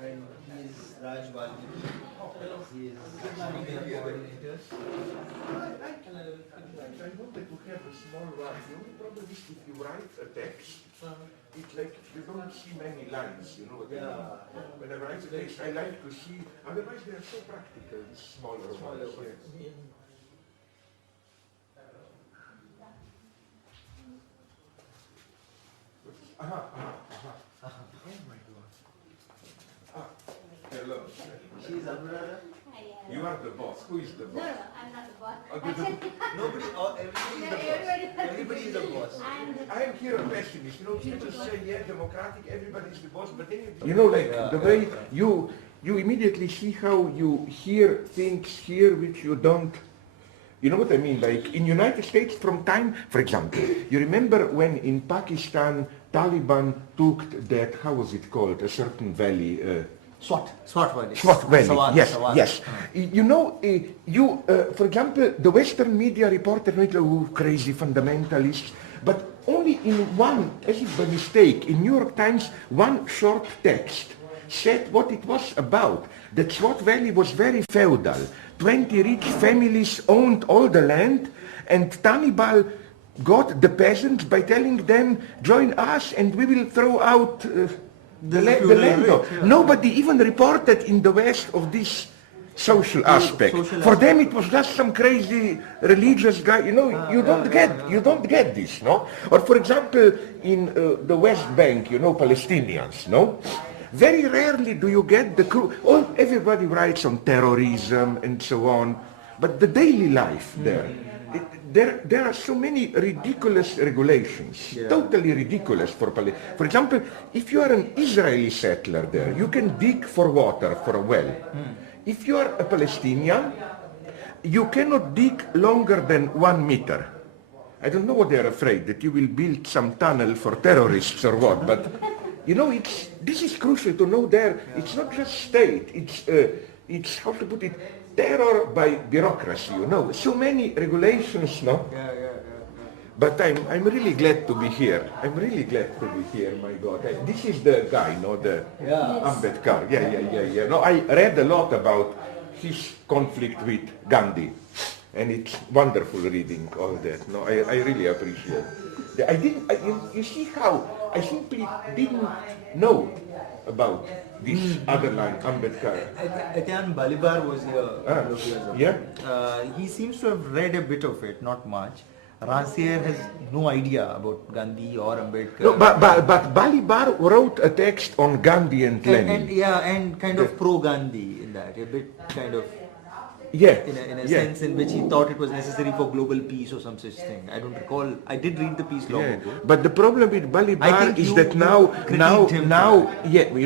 and he is Raj Valmiki. He is one of the coordinators. I wanted to have a small one. The only problem is if you write a text, it's like you don't see many lines, you know what I mean? When I write a text, I like to see, otherwise they are so practical, these smaller ones. Yes. Oh my God. Hello. She is Anuradha. You are the boss. Who is the boss? No, I'm not the boss. Nobody, everybody is the boss. I am here a pessimist. You know, people say, yeah, democratic, everybody is the boss, but then you know, like the way you immediately see how you hear things here which you don't. You know what I mean? Like in United States, from time, for example, you remember when in Pakistan, Taliban took that, how was it called, a certain valley. Swat Valley. Swat Valley, Sawan, yes, Sawan. yes. You know, for example, the Western media reported, crazy fundamentalists, but only in one, as if by mistake, in New York Times, one short text said what it was about. That Swat Valley was very feudal. 20 rich families owned all the land, and Taliban got the peasants by telling them, join us and we will throw out the land. Yeah. Nobody even reported in the West of this social aspect. For them it was just some crazy religious guy, you know, you don't get this, no? Or for example, in the West Bank, you know, Palestinians, no? Very rarely do you get the crew. Everybody writes on terrorism and so on, but the daily life there are so many ridiculous regulations, totally ridiculous for Palestine. For example, if you are an Israeli settler there, you can dig for water for a well. If you are a Palestinian, you cannot dig longer than 1 meter. I don't know what they are afraid, that you will build some tunnel for terrorists or what, but you know, this is crucial to know there. It's not just state, it's how to put it, terror by bureaucracy, you know. So many regulations, no? But I'm really glad to be here. I'm really glad to be here, my God. This is the guy, no, the Ambedkar. Yeah. No, I read a lot about his conflict with Gandhi. And it's wonderful reading all that. No, I really appreciate it. You see how I simply didn't know about this other line, Ambedkar. Etienne Balibar was here a couple of years ago. Yeah? He seems to have read a bit of it, not much. Rancière has no idea about Gandhi or Ambedkar. No, but Balibar wrote a text on Gandhi and Lenin. And kind of pro-Gandhi in that, a bit kind of. Yeah. In a sense in which he thought it was necessary for global peace or some such thing. I don't recall. I did read the piece long ago. But the problem with Balibar is that now, you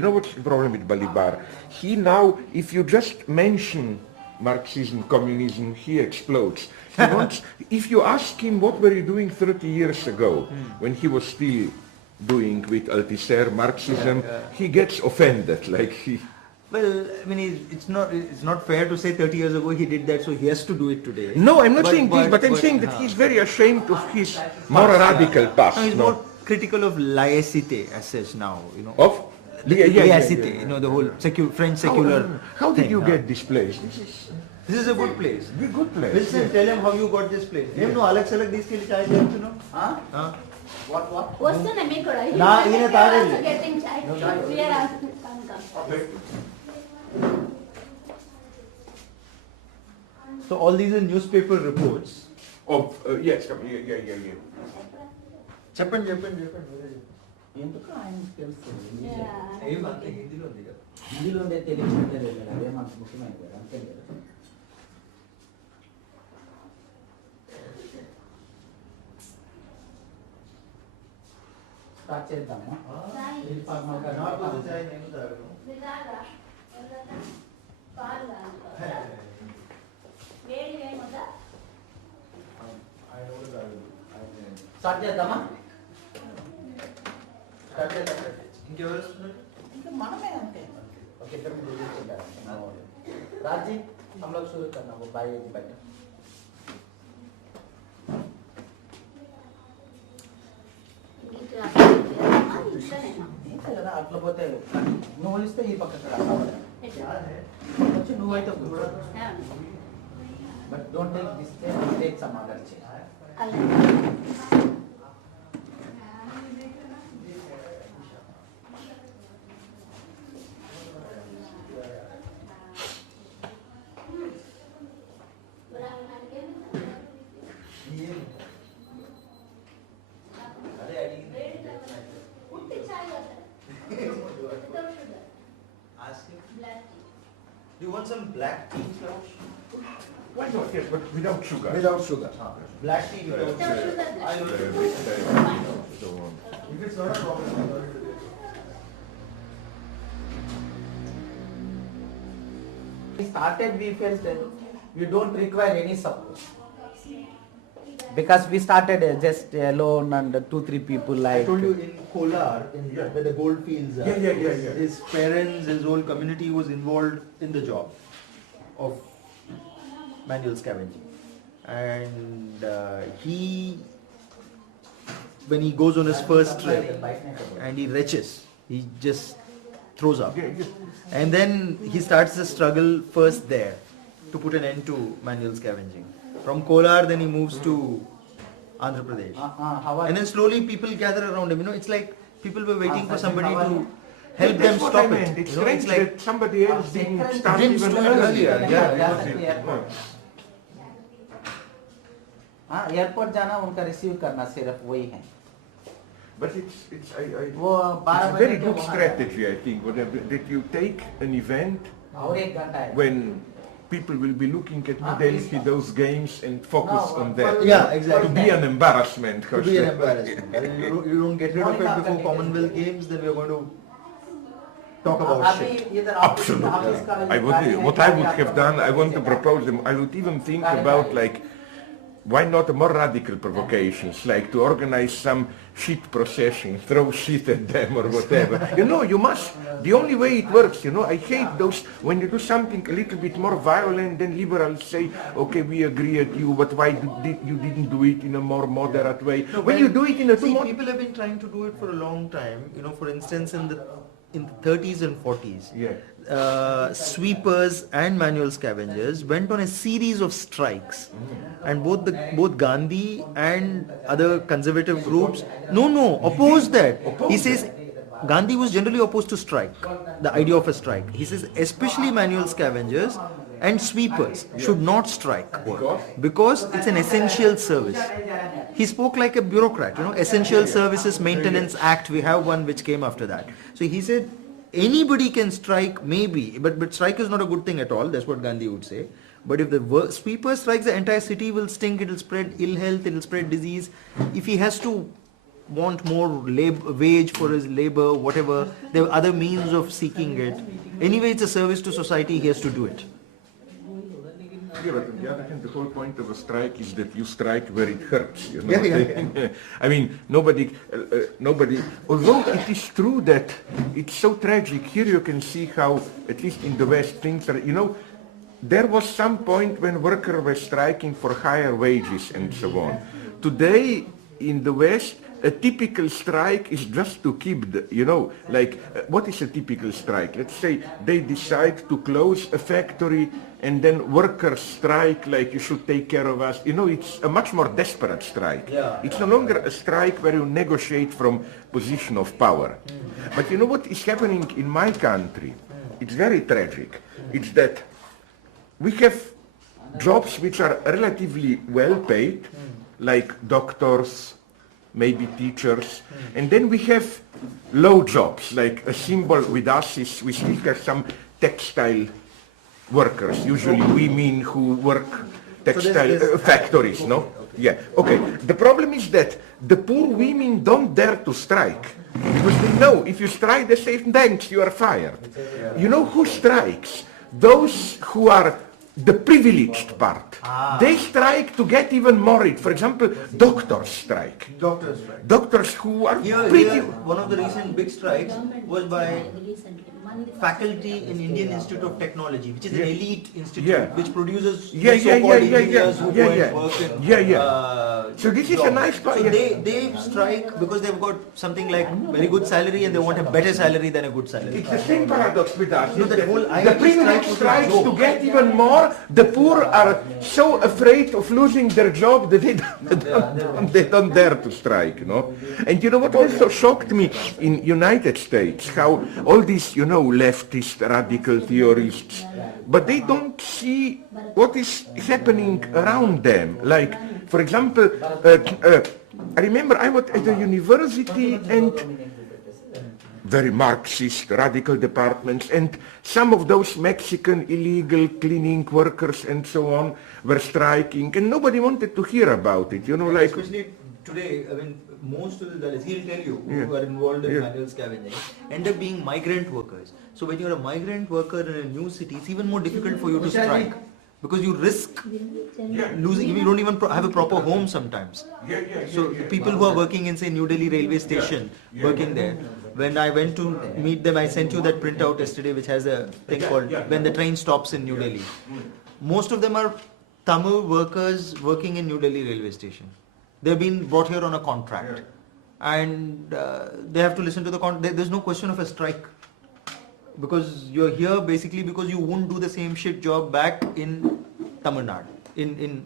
know what's the problem with Balibar? He now, if you just mention Marxism, communism, he explodes. He wants, if you ask him what were you doing 30 years ago, when he was still doing with Althusser Marxism, he gets offended, like he... Well, I mean, it's not fair to say 30 years ago he did that, so he has to do it today. No, I'm not saying this, but I'm saying that he's very ashamed of his more radical past. No, he's more critical of laïcité as such now, you know. Of? Laïcité, you know, the whole French secular How did you thing, get this place? This is a good place. Good place. Wilson, tell him how you got this place. Him no alag salag dis ke liye chai de to know? Huh? What? What's the name? Na, we ine are tare also getting chai. We are also come. So all these are newspaper reports. Of yes, yeah. Japan. ఎందుకు ఆయన తెలుసు ఏమంటే హిందీలో ఉంది కదా హిందీలో ఉండే తెలియదు తెలియదు అదే మనకు ముఖ్యమైనది కదా అంతే కదా స్టార్ట్ చేద్దామా ఇది ఫార్మల్గా నాకు చాయ్ నేను తాగను నిదాగా పాలు వేడి వేయమదా ఆయన కూడా తాగదు స్టార్ట్ చేద్దామా ఇంకెవరు వస్తున్నారు ఇంకా మనమే అంతే ఓకే ఇద్దరు ముగ్గురు కూర్చుంటారు రాజీ हम लोग शुरू करना वो बाय बाय ఇంట్లో అట్లా పోతే నువ్వు ఇస్తే ఈ పక్కకి రా వచ్చి నువ్వైతే కూర్చో but don't take this chair take some other chair Do you want some black tea, Klaus? Why not? Yes, but without sugar. Without sugar. Black tea without Without sugar. sugar. I will. So on. If it's not a problem, I'm going to do it. We started, we felt that we don't require any support. Because we started just alone and 2-3 people I like. told you in Kolar, where the gold fields are, Yeah. his parents, his whole community was involved in the job of manual scavenging. And when he goes on his first trip and he retches, he just throws up. And then he starts the struggle first there to put an end to manual scavenging. From Kolar, then he moves to Andhra Pradesh. And then slowly people gather around him. You know, it's like people were waiting for somebody to help them That's what stop I meant. it. It's You know, strange it's like that somebody else didn't start didn't even start earlier. earlier. Airport जाना उनका receive करना सिर्फ वही है But it's वो it's 12 a very बजे के good वहाँ strategy, I think, whatever, that you take an event और 1 घंटा है when people will be looking at New Delhi, those games, and focus No, on that. Yeah, exactly. To be an embarrassment. To be an embarrassment. I mean, you don't get rid of it before Commonwealth Games, then we are going to talk about अभी shit. इधर Absolutely. Office का What I would have done, I want to propose them, I would even think about like, why not more radical provocations, like to organize some shit procession, throw shit at them or whatever. You must, the only way it works, I hate those, when you do something a little bit more violent, then liberals say, okay, we agree at you, but why you didn't do it in a more moderate way? When you do it in a See, people have been trying to do it for a long time. For instance, in the 30s and 40s, sweepers and manual scavengers went on a series of strikes, and both Gandhi and other conservative groups opposed that. He says Gandhi was generally opposed to strike, the idea of a strike. He says especially manual scavengers and sweepers should not strike because it's an essential service. He spoke like a bureaucrat, Essential Services Maintenance Act, we have one which came after that. So he said anybody can strike maybe, but strike is not a good thing at all, that's what Gandhi would say. But if the sweeper strikes, the entire city will stink, it will spread ill health, it will spread disease. If he has to want more wage for his labor, whatever, there are other means of seeking it. Anyway, it's a service to society, he has to do it. Yeah, but on the other hand, the whole point of a strike is that you strike where it hurts. I mean, nobody. Although it is true that it's so tragic. Here you can see how, at least in the West, things are. There was some point when workers were striking for higher wages and so on. Today, in the West, a typical strike is just to keep what is a typical strike? Let's say they decide to close a factory and then workers strike like you should take care of us. It's a much more desperate strike. It's no longer a strike where you negotiate from position of power. But you know what is happening in my country? It's very tragic. It's that we have jobs which are relatively well paid, like doctors, maybe teachers, and then we have low jobs, like a symbol with us is we still have some textile workers, usually women who work textile factories, no? Yeah, okay. The problem is that the poor women don't dare to strike, because they know if you strike they say thanks, you are fired. You know who strikes? Those who are the privileged part. They strike to get even more. For example, doctors strike. Doctors, right? Doctors who are Here, pretty... one of the recent big strikes was by faculty in Indian Institute of Technology, which is an elite institute which produces so-called engineers who go and work in so this is a nice part. So they strike because they've got something like very good salary and they want a better salary than a good salary. It's the same paradox with us. No, that whole The IIT privileged strike was a strikes to joke. get even more. The poor are so afraid of losing their job that they don't dare to strike, you know. And you know what also shocked me in United States, how all these, you know, leftist radical theorists, but they don't see what is happening around them. Like, for example, I remember I was at a university and very Marxist radical departments, and some of those Mexican illegal cleaning workers and so on were striking, and nobody wanted to hear about it, you know, like... Especially today, I mean, most of the Dalits, he'll tell you, who are involved in manual scavenging, end up being migrant workers. So when you're a migrant worker in a new city, it's even more difficult for you to strike. Because you risk losing, you don't even have a proper home sometimes. So the people who are working in, say, New Delhi railway station, working there, when I went to meet them, I sent you that printout yesterday which has a thing called When the Train Stops in New Delhi. Most of them are Tamil workers working in New Delhi railway station. They've been brought here on a contract. And they have to listen to the contract. There's no question of a strike. Because you're here basically because you won't do the same shit job back in Tamil Nadu, in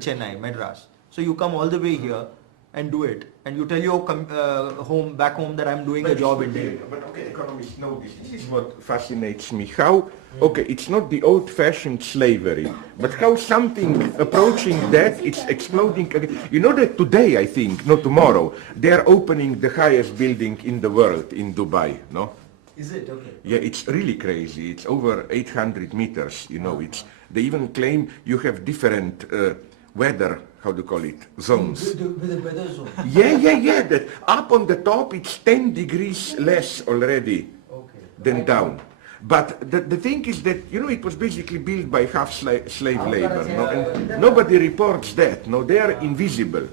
Chennai, Madras. So you come all the way here and do it, and you tell your back home that I'm doing a job in Delhi. But okay, economists know this. This is what fascinates me. How, okay, it's not the old-fashioned slavery, but how something approaching that, it's exploding again. You know that today, I think, not tomorrow, they're opening the highest building in the world in Dubai, no? Is it? Okay. Yeah, it's really crazy. It's over 800 meters, you know. They even claim you have different weather, how do you call it, zones. With the weather zone. Yeah. That up on the top, it's 10 degrees less already than down. But the thing is that, you know, it was basically built by half slave labor, no? And nobody reports that, no? They are invisible.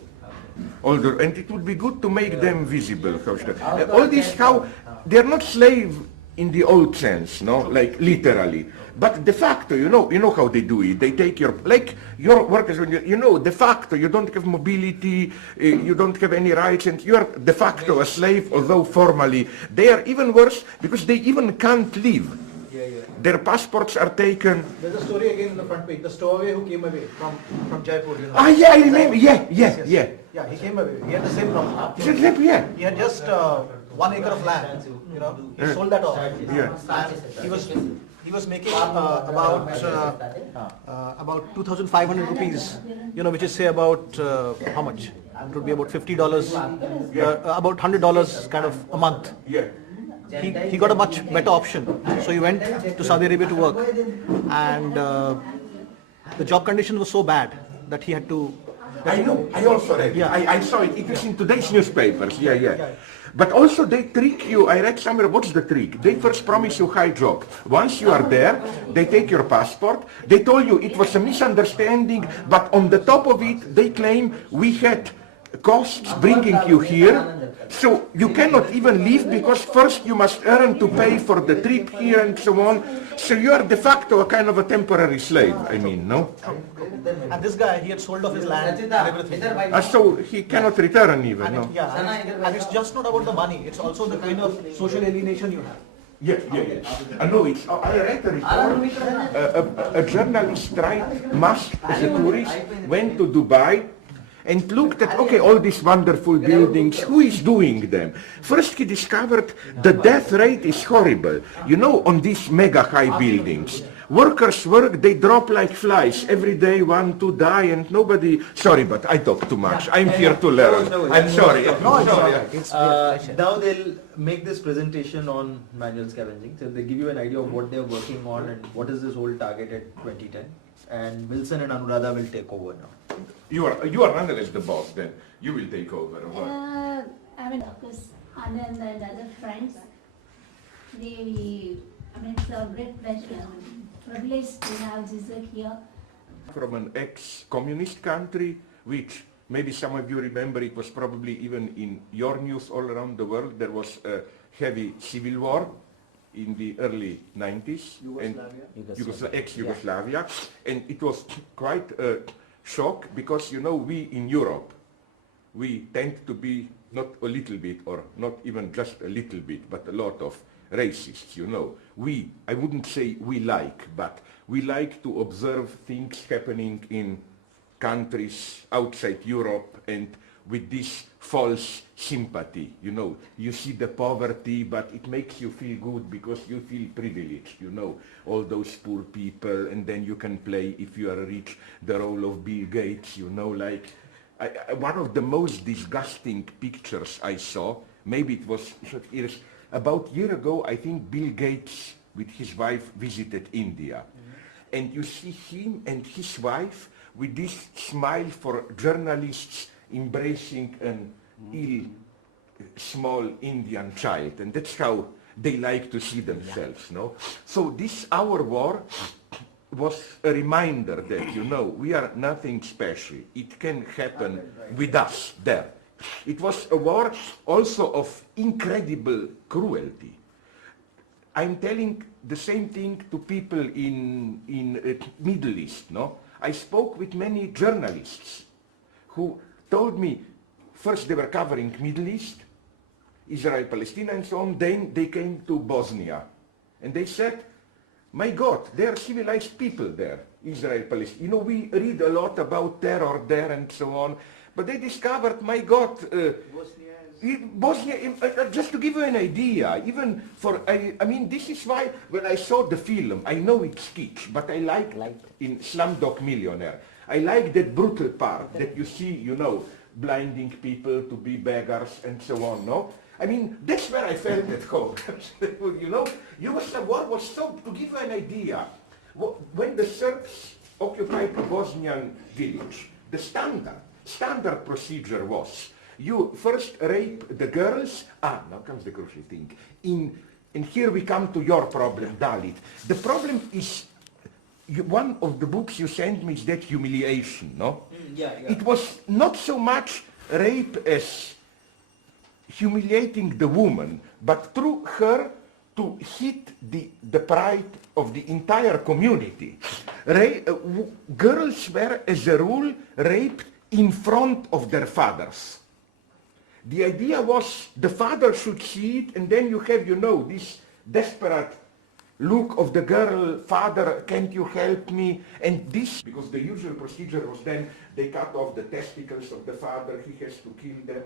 And it would be good to make them visible. All this, how they're not slave in the old sense, no, like literally, but de facto, you know how they do it. They take your workers, when you know, de facto, you don't have mobility, you don't have any rights, and you are de facto a slave, although formally. They are even worse because they even can't leave. Their passports are taken. There's a story again in the front page. The stowaway who came away from Jaipur. You know. I remember. Yeah. Yeah, he came away. He had the same problem. Yeah. He had just 1 acre of land. You know, he sold that off. Yeah. And he was making about 2,500 rupees. You know, which is say about how much? It would be about $50. About $100 kind of a month. Yeah. He got a much better option. So he went to Saudi Arabia to work, and the job conditions were so bad that he had to. I know. I also read. Yeah. I saw it. It is in today's newspapers. Yeah. But also they trick you. I read somewhere. What's the trick? They first promise you high job. Once you are there, they take your passport. They told you it was a misunderstanding, but on the top of it, they claim we had costs bringing you here. So you cannot even leave because first you must earn to pay for the trip here and so on. So you are de facto a kind of a temporary slave, I mean, no? And this guy, he had sold off his land and everything. So he cannot return even, And no? and it's just not about the money. It's also the kind of social alienation you have. Yeah. No, it's, I read a report. A journalist tried, masked as a tourist, went to Dubai, and looked at, okay, all these wonderful buildings, who is doing them? First he discovered the death rate is horrible. You know, on these mega high buildings. Workers work, they drop like flies. Every day 1, 2 die and nobody... Sorry, but I talk too much. I'm here to learn. I'm sorry. Now they'll make this presentation on manual scavenging. So they give you an idea of what they're working on and what is this whole target at 2010. And Wilson and Anuradha will take over now. You are nonetheless the boss then. You will take over. Or what? I mean, because Anand and other friends, it's a great pleasure privileged to have Zizek here. From an ex-communist country, which maybe some of you remember, it was probably even in your news all around the world, there was a heavy civil war in the early 90s. Ex-Yugoslavia. And it was quite a shock because, you know, we in Europe, we tend to be not a little bit, or not even just a little bit, but a lot of racists, you know. I wouldn't say we like, but we like to observe things happening in countries outside Europe, and with this false sympathy, you know. You see the poverty, but it makes you feel good because you feel privileged, you know. All those poor people, and then you can play, if you are rich, the role of Bill Gates, you know, like... one of the most disgusting pictures I saw, maybe it was about a year ago, I think Bill Gates with his wife visited India. And you see him and his wife with this smile for journalists embracing an ill, small Indian child. And that's how they like to see themselves, no? So this our war was a reminder that, you know, we are nothing special. It can happen with us there. It was a war also of incredible cruelty. I'm telling the same thing to people in Middle East, no? I spoke with many journalists who told me, first they were covering Middle East, Israel, Palestine and so on, then they came to Bosnia. And they said, my God, they are civilized people there, Israel, Palestine. You know, we read a lot about terror there and so on, but they discovered, my God, Bosnia, just to give you an idea, even for, I mean, this is why when I saw the film, I know it's kitsch, but I like in Slumdog Millionaire, I like that brutal part that you see, you know, blinding people to be beggars and so on, no? I mean, that's where I felt at home. You know, Yugoslav war was so, to give you an idea, when the Serbs occupied the Bosnian village, the standard procedure was, you first rape the girls, now comes the crucial thing, and here we come to your problem, Dalit. The problem is, one of the books you sent me is that humiliation, no? It was not so much rape as humiliating the woman, but through her to hit the pride of the entire community. Girls were, as a rule, raped in front of their fathers. The idea was the father should see it, and then you have, you know, this desperate look of the girl, father, can't you help me? And this, because the usual procedure was then they cut off the testicles of the father, he has to kill them.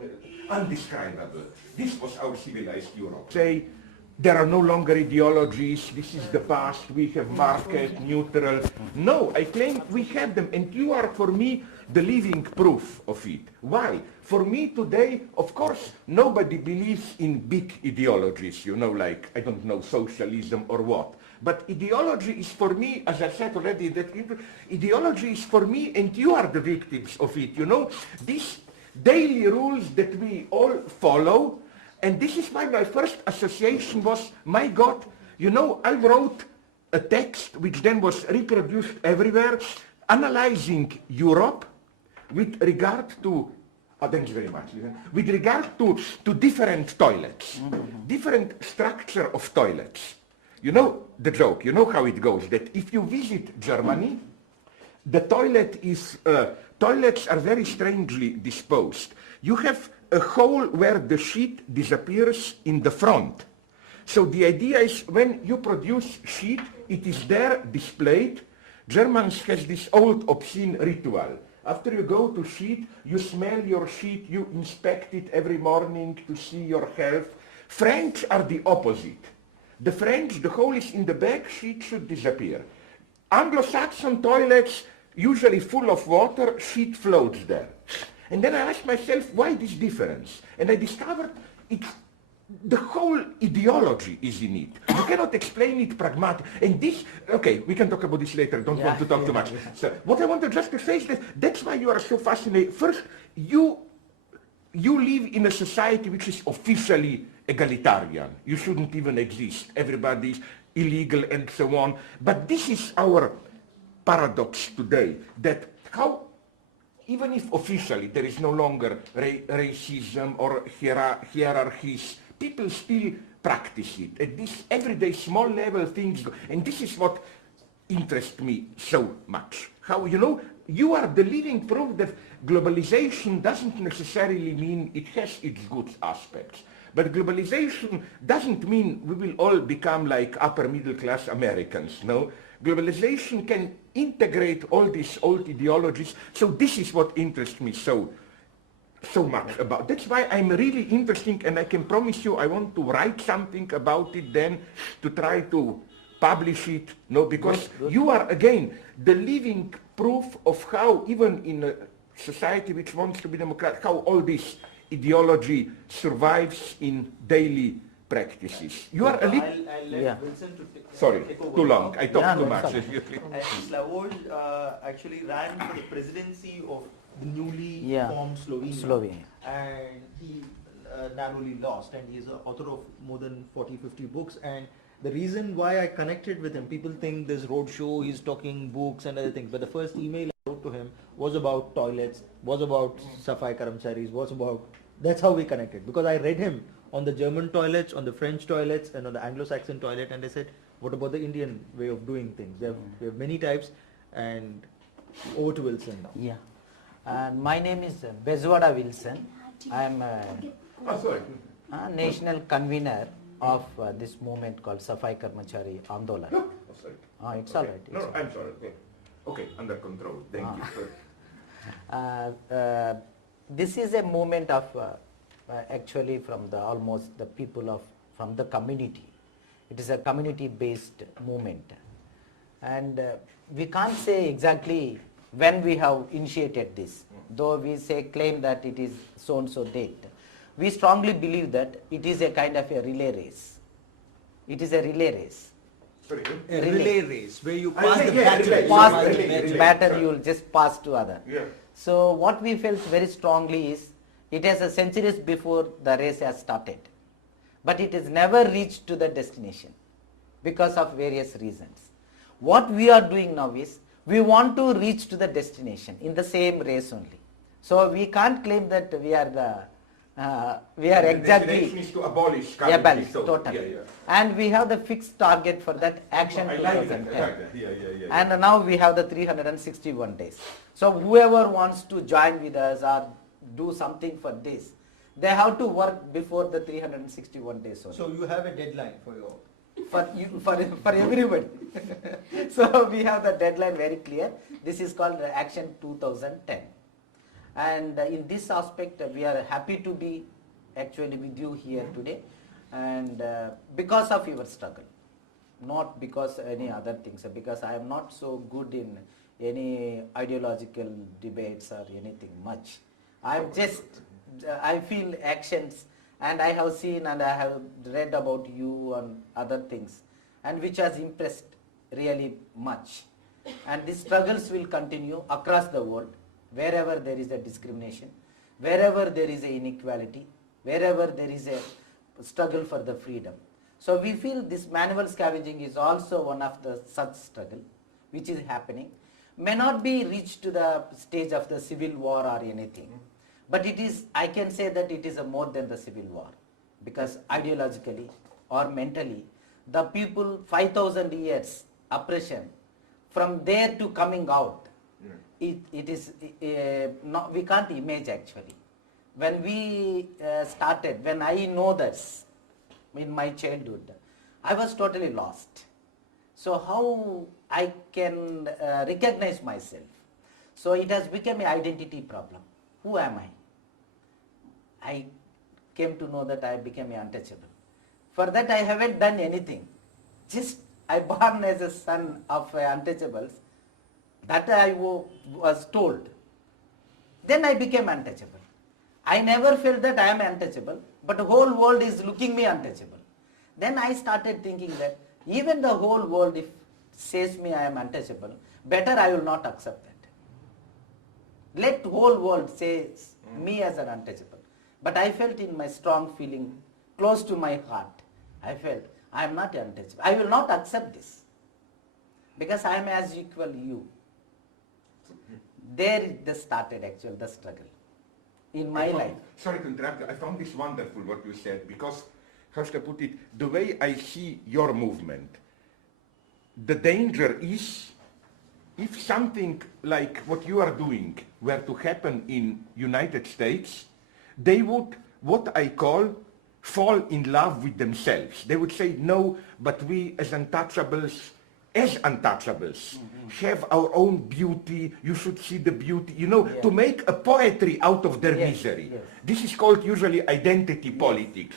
Undescribable. This was our civilized Europe. Say, there are no longer ideologies, this is the past, we have market, neutral. No, I claim we have them, and you are, for me, the living proof of it. Why? For me today, of course, nobody believes in big ideologies, you know, like, I don't know, socialism or what. But ideology is for me, as I said already, that ideology is for me, and you are the victims of it, you know. These daily rules that we all follow, and this is why my first association was, my God, you know, I wrote a text which then was reproduced everywhere, analyzing Europe with regard to, thank you very much, with regard to different toilets, different structure of toilets. You know the joke, you know how it goes, that if you visit Germany, the toilets are very strangely disposed. You have a hole where the sheet disappears in the front. So the idea is when you produce sheet, it is there displayed. Germans has this old obscene ritual. After you go to sheet, you smell your sheet, you inspect it every morning to see your health. French are the opposite. The French, the hole is in the back, sheet should disappear. Anglo-Saxon toilets, usually full of water, sheet floats there. And then I asked myself, why this difference? And I discovered the whole ideology is in it. You cannot explain it pragmatic. And this, okay, we can talk about this later, don't want to talk too much. So what I wanted just to say is that that's why you are so fascinated. First, you live in a society which is officially egalitarian. You shouldn't even exist. Everybody's illegal and so on. But this is our paradox today, that how, even if officially there is no longer racism or hierarchies, people still practice it. At this everyday small level things, and this is what interests me so much. How, you are the living proof that globalization doesn't necessarily mean it has its good aspects. But globalization doesn't mean we will all become like upper middle class Americans, no? Globalization can integrate all these old ideologies. So this is what interests me so much about. That's why I'm really interested, and I can promise you I want to write something about it then, to try to publish it, because you are again the living proof of how, even in a society which wants to be democratic, how all this ideology survives in daily practices. You are a little... I'll let Wilson to Sorry, take over too long. now. I talked too much. Slavold actually ran for the presidency of the newly formed Slovenia. And he narrowly lost, and he is the author of more than 40-50 books. And the reason why I connected with him, people think this roadshow, he's talking books and other things, but the first email I wrote to him was about toilets, was about Safai Karamcharis, was about, that's how we connected, because I read him on the German toilets, on the French toilets, and on the Anglo-Saxon toilet, and I said, what about the Indian way of doing things? We have many types. And over to Wilson now. Yeah. And my name is Bezwada Wilson. I am a national convener of this movement called Safai Karmachari Andolan. It's all right. No, I'm sorry. Okay, under control. Thank you. This is a movement of actually from the almost the people from the community. It is a community-based movement, and we can't say exactly when we have initiated this. Though we claim that it is so and so date, we strongly believe that it is a kind of a relay race. It is a relay race. Sorry. A relay race where you pass the batter, you will just pass to other. Yeah. So what we felt very strongly is, it has a centuries before the race has started, but it has never reached to the destination because of various reasons. What we are doing now is, we want to reach to the destination in the same race only. So we can't claim that we are exactly... The destination is to abolish abolish, totally. And we have the fixed target for that action 2010. And now we have the 361 days. So whoever wants to join with us or do something for this, they have to work before the 361 days only. So you have a deadline for your... For everybody. So we have the deadline very clear. This is called Action 2010. And in this aspect, we are happy to be actually with you here today, and because of your struggle, not because any other things, because I am not so good in any ideological debates or anything much. I feel actions, and I have seen and I have read about you and other things, and which has impressed really much. And these struggles will continue across the world, wherever there is a discrimination, wherever there is a inequality, wherever there is a struggle for the freedom. So we feel this manual scavenging is also one of the such struggle which is happening. May not be reached to the stage of the civil war or anything, but it is, I can say that it is a more than the civil war, because ideologically or mentally, the people 5,000 years oppression, from there to coming out, it is, not, we can't imagine actually. When we started, when I know this in my childhood, I was totally lost. So how I can recognize myself? So it has become an identity problem. Who am I? I came to know that I became untouchable. For that I haven't done anything. Just I born as a son of untouchables. That I was told. Then I became untouchable. I never felt that I am untouchable, but the whole world is looking me untouchable. Then I started thinking that even the whole world, if says me I am untouchable, better I will not accept that. Let whole world say me as an untouchable. But I felt in my strong feeling close to my heart. I felt I am not untouchable. I will not accept this because I am as equal you. There it started actually the struggle in my life. Sorry to interrupt you. I found this wonderful what you said because, how should I put it, the way I see your movement, the danger is if something like what you are doing were to happen in United States, they would, what I call, fall in love with themselves. They would say, no, but we as untouchables, have our own beauty. You should see the beauty, to make a poetry out of their misery. Yes. This is called usually identity politics,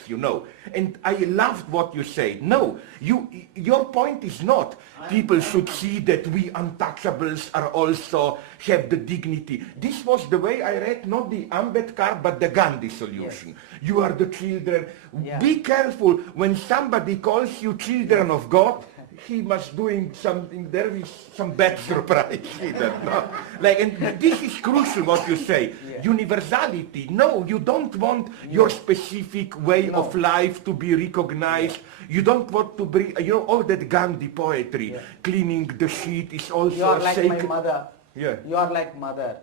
And I loved what you said. No, your point is not people should see that we untouchables are also have the dignity. This was the way I read not the Ambedkar but the Gandhi solution. Yes. You are the children. Yeah. Be careful when somebody calls you children of God. He must doing something, there is some bad surprise either, no? And this is crucial what you say. Yeah. Universality. No, you don't want your specific way of life to be recognized. Yeah. You don't want to bring, all that Gandhi poetry, cleaning the sheet is also you are like sacred. My mother. Yeah. You are like mother.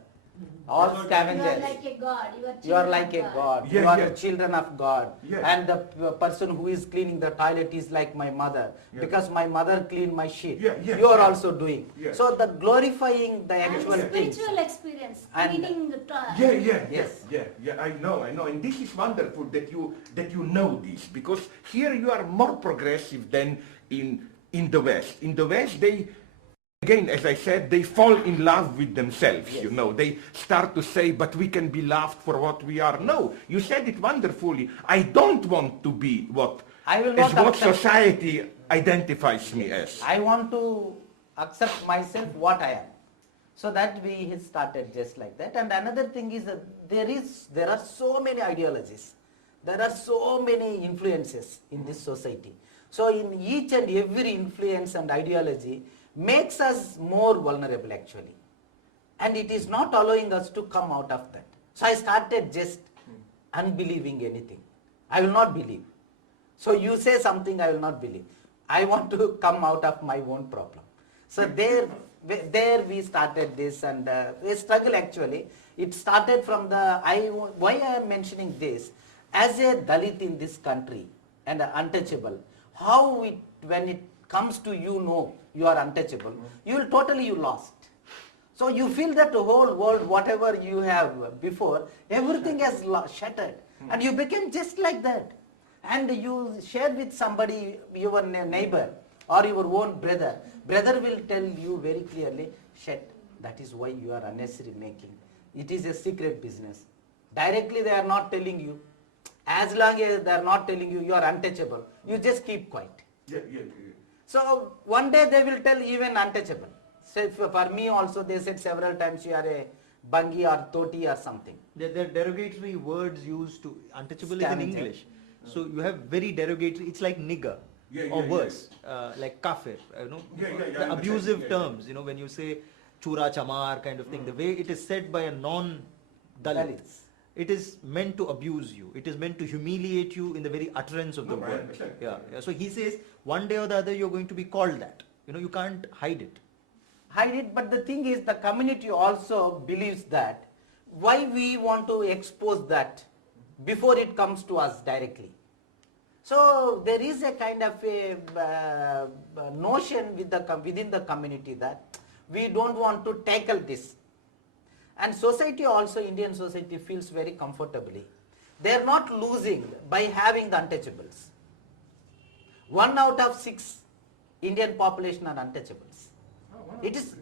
All scavengers. You are like a god. You are like a god. Yeah, you are the children of God. Yeah. And the person who is cleaning the toilet is like my mother. Yeah. Because my mother cleaned my sheet. You are also doing. Yeah. So the glorifying the actual things. Spiritual experience. Cleaning the toilet. I know. And this is wonderful that you know this, because here you are more progressive than in the West. In the West, again, as I said, they fall in love with themselves, They start to say, but we can be loved for what we are. No, you said it wonderfully. I don't want to be what society identifies me as. I want to accept myself what I am. So that we started just like that. And another thing is that there are so many ideologies. There are so many influences in this society. So in each and every influence and ideology, makes us more vulnerable actually, and it is not allowing us to come out of that. So I started just unbelieving anything. I will not believe. So you say something, I will not believe. I want to come out of my own problem. So there we started this, and a struggle actually. It started from why I am mentioning this, as a Dalit in this country and untouchable, when it comes to you are untouchable, you lost. So you feel that the whole world, whatever you have before, everything has shattered. And you became just like that. And you share with somebody, your neighbor or your own brother. Brother will tell you very clearly, shit, that is why you are unnecessary making. It is a secret business. Directly they are not telling you. As long as they are not telling you, you are untouchable. You just keep quiet. So one day they will tell even untouchable. So for me also they said several times you are a bangi or toti or something. There are derogatory words used to untouchable is in English. So you have very derogatory. It's like nigger or worse, like kafir. The abusive terms. When you say chura chamar kind of thing, the way it is said by a non-Dalit. It is meant to abuse you. It is meant to humiliate you in the very utterance of the word. So he says, one day or the other you're going to be called that. You can't hide it. But the thing is, the community also believes that. Why we want to expose that before it comes to us directly? So there is a kind of a notion within the community that we don't want to tackle this. And society also, Indian society feels very comfortably. They are not losing by having the untouchables. 1 out of 6 Indian population are untouchables. It is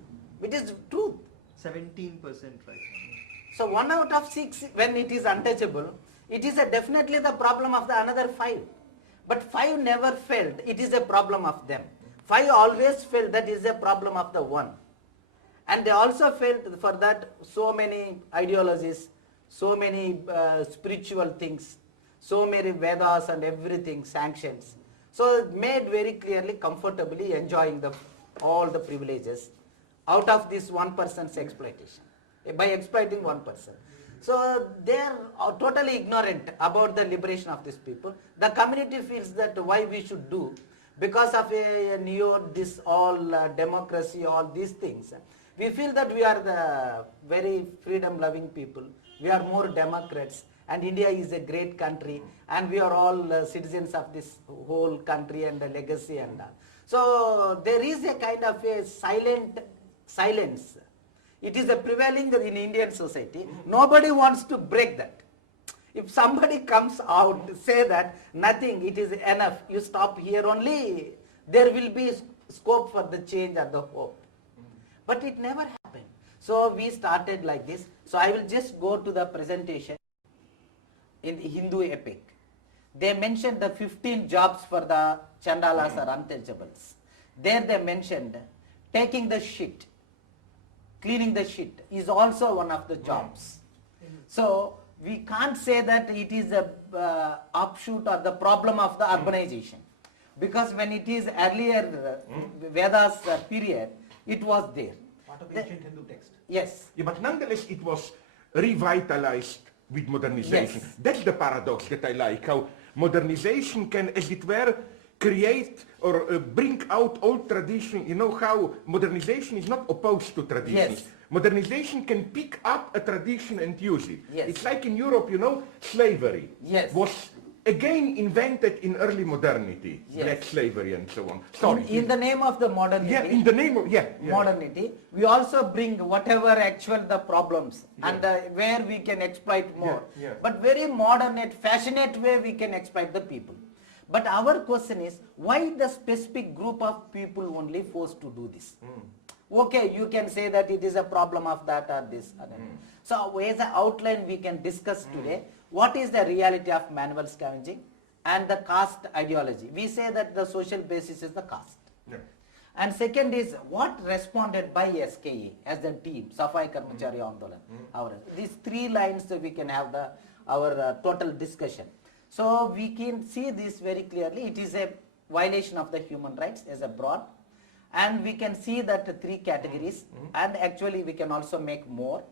truth. 17% right now. So 1 out of 6, when it is untouchable, it is definitely the problem of the another 5. But 5 never felt it is a problem of them. 5 always felt that is a problem of the 1. And they also felt for that so many ideologies, so many spiritual things, so many Vedas and everything, sanctions. So made very clearly, comfortably enjoying all the privileges out of this one person's exploitation, by exploiting one person. So they are totally ignorant about the liberation of these people. The community feels that why we should do because of a this all democracy, all these things. We feel that we are the very freedom loving people. We are more Democrats and India is a great country and we are all citizens of this whole country and the legacy and all. So there is a kind of a silence. It is a prevailing in Indian society. Nobody wants to break that. If somebody comes out say that nothing, it is enough, you stop here only, there will be scope for the change and the hope. But it never happened. So we started like this. So I will just go to the presentation in the Hindu epic. They mentioned the 15 jobs for the Chandalas or untouchables. There they mentioned taking the shit, cleaning the shit is also one of the jobs. So we can't say that it is a offshoot or the problem of the urbanization. Because when it is earlier Vedas period, it was there. Part of ancient Hindu text. Yes. Yeah, but nonetheless, it was revitalized with modernization. Yes. That's the paradox that I like, how modernization can, as it were, create or bring out old tradition. You know how modernization is not opposed to traditions. Yes. Modernization can pick up a tradition and use it. Yes. It's like in Europe, you know, slavery Yes. was again invented in early modernity, Yes. black slavery and so on. Sorry. In the name of the modernity. Yeah, in the name of, modernity, we also bring whatever actual the problems and where we can exploit more. Yeah, yeah. But very modern and fashionate way we can exploit the people. But our question is, why the specific group of people only forced to do this? Okay, you can say that it is a problem of that or this or that. So as an outline we can discuss today, what is the reality of manual scavenging and the caste ideology. We say that the social basis is the caste. Yeah. And second is what responded by SKE as the team, Safai Karmachari Andolan. These three lines we can have our total discussion. So we can see this very clearly. It is a violation of the human rights as a broad. And we can see that three categories and actually we can also make more.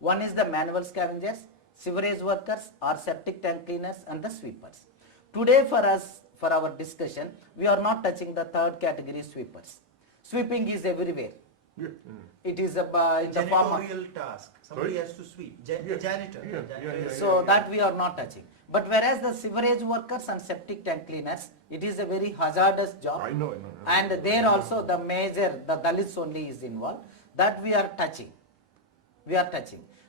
One is the manual scavengers, sewerage workers or septic tank cleaners and the sweepers. Today for us, for our discussion, we are not touching the third category, sweepers. Sweeping is everywhere. Yeah. It is in the form of, Janitorial task. Somebody Sorry? has to sweep. Yeah. Janitor. Yeah. so that we are not touching. But whereas the sewerage workers and septic tank cleaners, it is a very hazardous job. I know. And there also the major, the Dalits only is involved. That we are touching.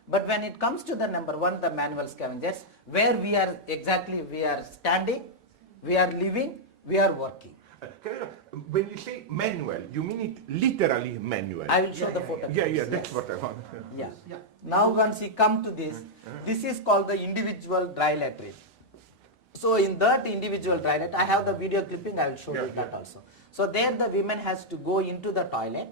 But when it comes to the number one, the manual scavengers, where we are standing, we are living, we are working. When you say manual, you mean it literally manual? I will show the photo. Yeah, that's what I want. Yeah. Now once we come to this, this is called the individual dry latrine. So in that individual dry latrine, I have the video clipping, I will show you that also. So there the women has to go into the toilet.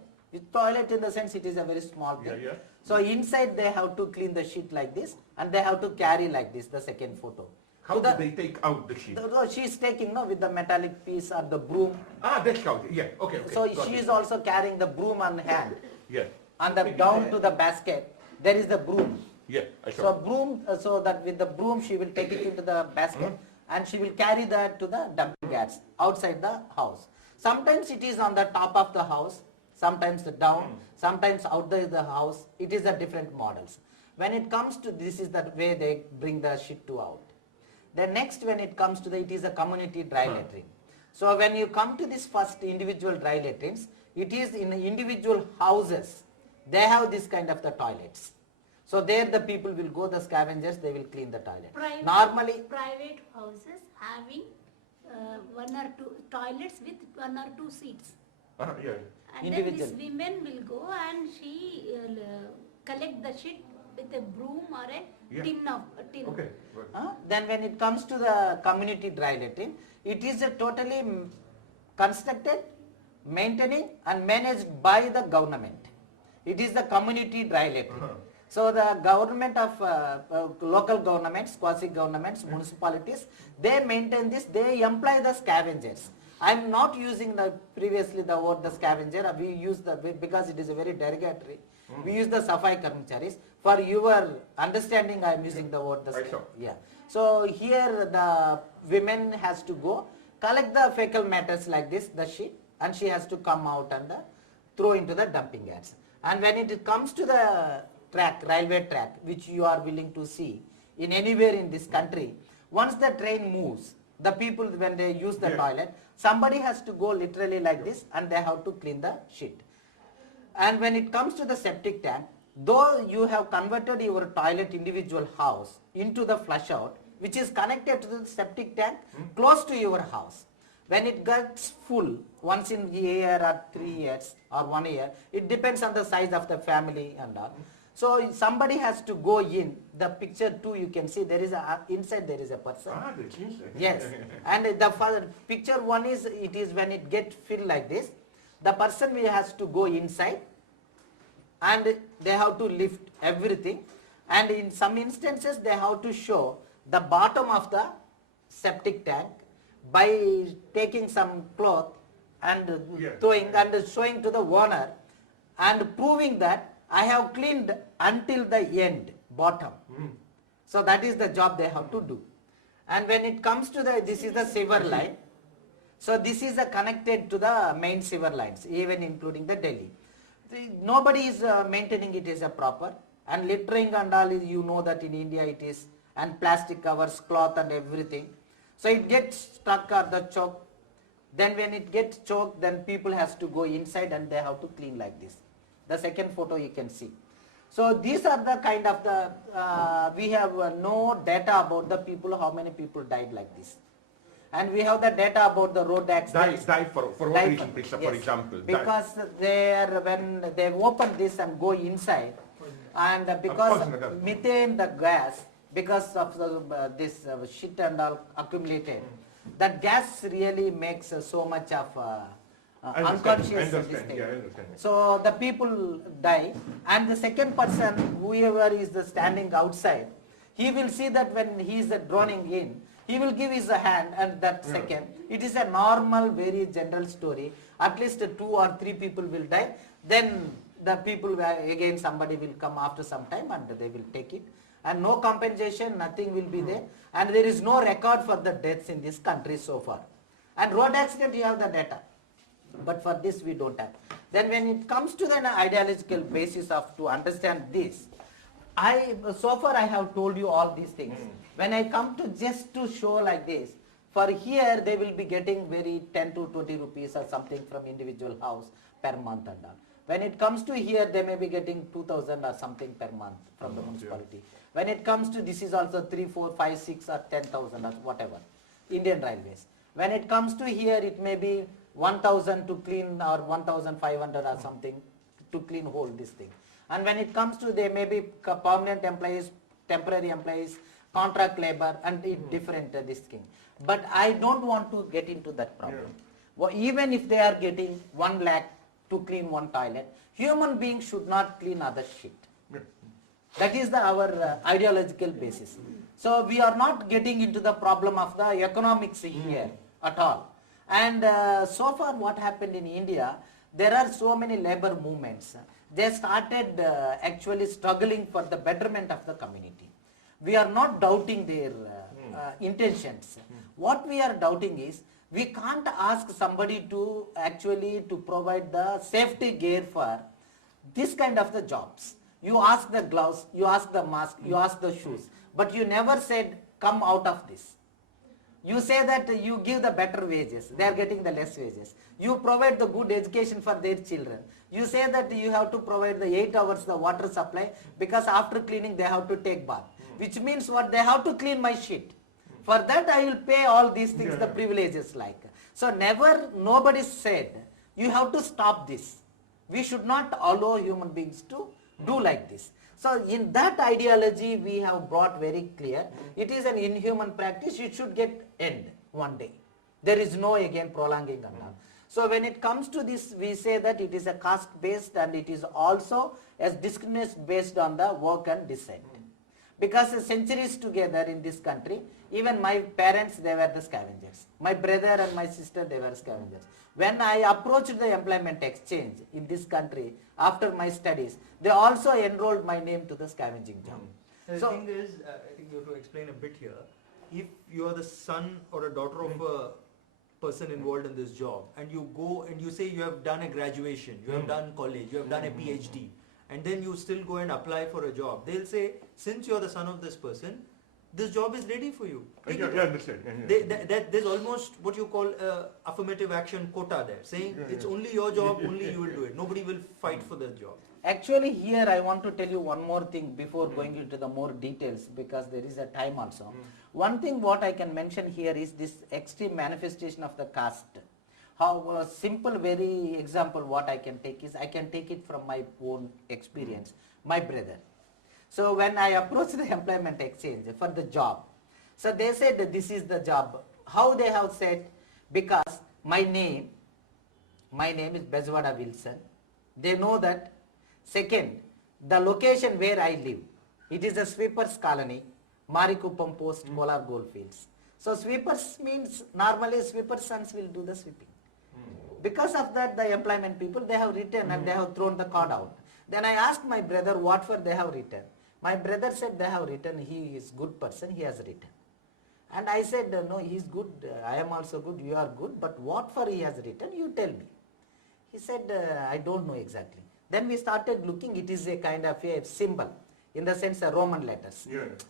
Toilet in the sense it is a very small thing. Yeah. So inside they have to clean the shit like this and they have to carry like this, the second photo. How do they take out the sheet? She is taking with the metallic piece or the broom. That's how, okay. So got she it. is also carrying the broom on hand. Yeah. And down to the basket, there is the broom. Yeah, I saw. So broom, so that with the broom she will take it into the basket and she will carry that to the dumping yards outside the house. Sometimes it is on the top of the house, sometimes down, sometimes outside the house. It is a different models. When it comes to this is the way they bring the shit to out. Then next when it comes to it is a community dry latrine. So when you come to this first individual dry latrines, it is in individual houses. They have this kind of the toilets. So there the people will go, the scavengers, they will clean the toilet. Private houses having one or two toilets with one or two seats. Yeah. And then this women will go and she collect the shit with a broom or a tin. Okay. Then when it comes to the community dry latrine, it is a totally constructed, maintaining and managed by the government. It is the community dry latrine. So the government of local governments, quasi-governments, municipalities, they maintain this, they employ the scavengers. I'm not using the previously the word the scavenger. We use the because it is a very derogatory. We use the safai karmacharis. For your understanding, I'm using the word the yeah. So here the women has to go collect the fecal matters like this, the sheet, and she has to come out and throw into the dumping yards. And when it comes to the track, railway track, which you are willing to see in anywhere in this country, once the train moves, the people when they use the toilet, somebody has to go literally like this and they have to clean the shit. And when it comes to the septic tank, though you have converted your toilet individual house into the flush out, which is connected to the septic tank close to your house. When it gets full, once in a year or 3 years or 1 year, it depends on the size of the family and all. So somebody has to go in. The picture 2 you can see there is a inside there is a person. That's inside. Yes, and the picture 1 is it is when it gets filled like this. The person has to go inside, and they have to lift everything, and in some instances they have to show the bottom of the septic tank by taking some cloth and throwing and showing to the owner and proving that I have cleaned until the end bottom. So that is the job they have to do. And when it comes to this is the sewer line. So this is connected to the main sewer lines, even including the Delhi. Nobody is maintaining it as a proper, and littering and all, you know that in India it is, and plastic covers, cloth and everything. So it gets stuck or the choke. Then when it gets choked, then people has to go inside and they have to clean like this. The second photo you can see. So these are the kind of the, we have no data about the people, how many people died like this. And we have the data about the road accidents. Die for what reason, please, for example? Because when they open this and go inside, and because methane, the gas, because of this shit and all accumulated, that gas really makes so much of unconscious this thing. Yeah, I understand. So the people die, and the second person, whoever is standing outside, he will see that when he is droning in, he will give his hand, and that second, it is a normal, very general story. At least 2 or 3 people will die. Then the people, again somebody will come after some time and they will take it. And no compensation, nothing will be there. And there is no record for the deaths in this country so far. And road accident, you have the data. But for this, we don't have. Then when it comes to the ideological basis of to understand this, so far I have told you all these things. When I come to just to show like this, for here they will be getting very 10 to 20 rupees or something from individual house per month and all. When it comes to here, they may be getting 2,000 or something per month from the municipality. When it comes to this is also 3, 4, 5, 6 or 10,000 or whatever, Indian Railways. When it comes to here, it may be 1,000 to clean or 1,500 or something to clean whole this thing. And when it comes to, they may be permanent employees, temporary employees, contract labor, and it different this thing. But I don't want to get into that problem. Well, even if they are getting 1 lakh to clean one toilet, human beings should not clean other shit. That is our ideological basis. So we are not getting into the problem of the economics here at all. And so far what happened in India, there are so many labor movements. They started actually struggling for the betterment of the community. We are not doubting their intentions. What we are doubting is, we can't ask somebody to actually to provide the safety gear for this kind of the jobs. You ask the gloves, you ask the mask, you ask the shoes, but you never said come out of this. You say that you give the better wages, they are getting the less wages. You provide the good education for their children. You say that you have to provide the 8 hours the water supply, because after cleaning they have to take bath. Which means what? They have to clean my shit. For that I will pay all these things, the privileges like. So never, nobody said, you have to stop this. We should not allow human beings to do like this. So in that ideology we have brought very clear, it is an inhuman practice, it should get end one day. There is no again prolonging and all. So when it comes to this, we say that it is a caste based, and it is also as discrimination based on the work and descent. Because centuries together in this country, even my parents, they were the scavengers. My brother and my sister, they were scavengers. When I approached the employment exchange in this country after my studies, they also enrolled my name to the scavenging job. The So, thing is, I think you have to explain a bit here. If you are the son or a daughter of a person involved in this job, and you go and you say you have done a graduation, you have done college, you have done a PhD, and then you still go and apply for a job, they'll say, since you are the son of this person, this job is ready for you. Take it on. Understand. There's almost what you call affirmative action quota there, saying it's only your job, only you will do it. Nobody will fight for the job. actually here I want to tell you one more thing before going into the more details, because there is a time also. One thing what I can mention here is this extreme manifestation of the caste. How a simple very example what I can take is, I can take it from my own experience, my brother. So when I approached the employment exchange for the job, so they said that this is the job. How they have said, because my name is Bezwada Wilson. They know that. Second, the location where I live, it is a sweepers colony, Marikuppam Post, Kolar Goldfields. So sweepers means normally sweepers' sons will do the sweeping. Because of that, the employment people, they have written and they have thrown the card out. Then I asked my brother what for they have written. My brother said they have written, he is good person, he has written. And I said, no, he is good, I am also good, you are good, but what for he has written, you tell me. He said, I don't know exactly. Then we started looking, it is a kind of a symbol, in the sense of Roman letters.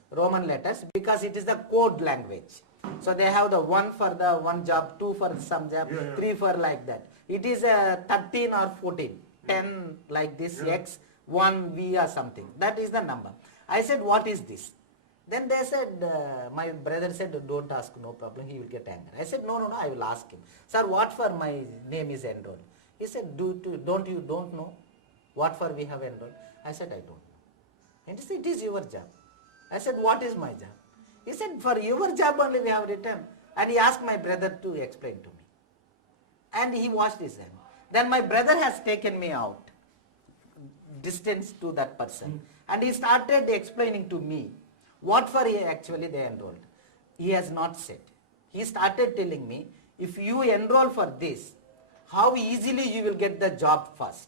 Roman letters, because it is the code language. So they have the 1 for the one job, 2 for some job, 3 for like that. It is a 13 or 14, 10 like this, X, 1 V or something. That is the number. I said, what is this? Then they said, my brother said, don't ask, no problem, he will get angry. I said, no, I will ask him. Sir, what for my name is enrolled? He said, don't know what for we have enrolled? I said, I don't know. And he said, it is your job. I said, what is my job? He said, for your job only we have written. And he asked my brother to explain to me. And he washed his hand. Then my brother has taken me out, distance to that person. And he started explaining to me what for he actually they enrolled. He has not said. He started telling me, if you enroll for this, how easily you will get the job first.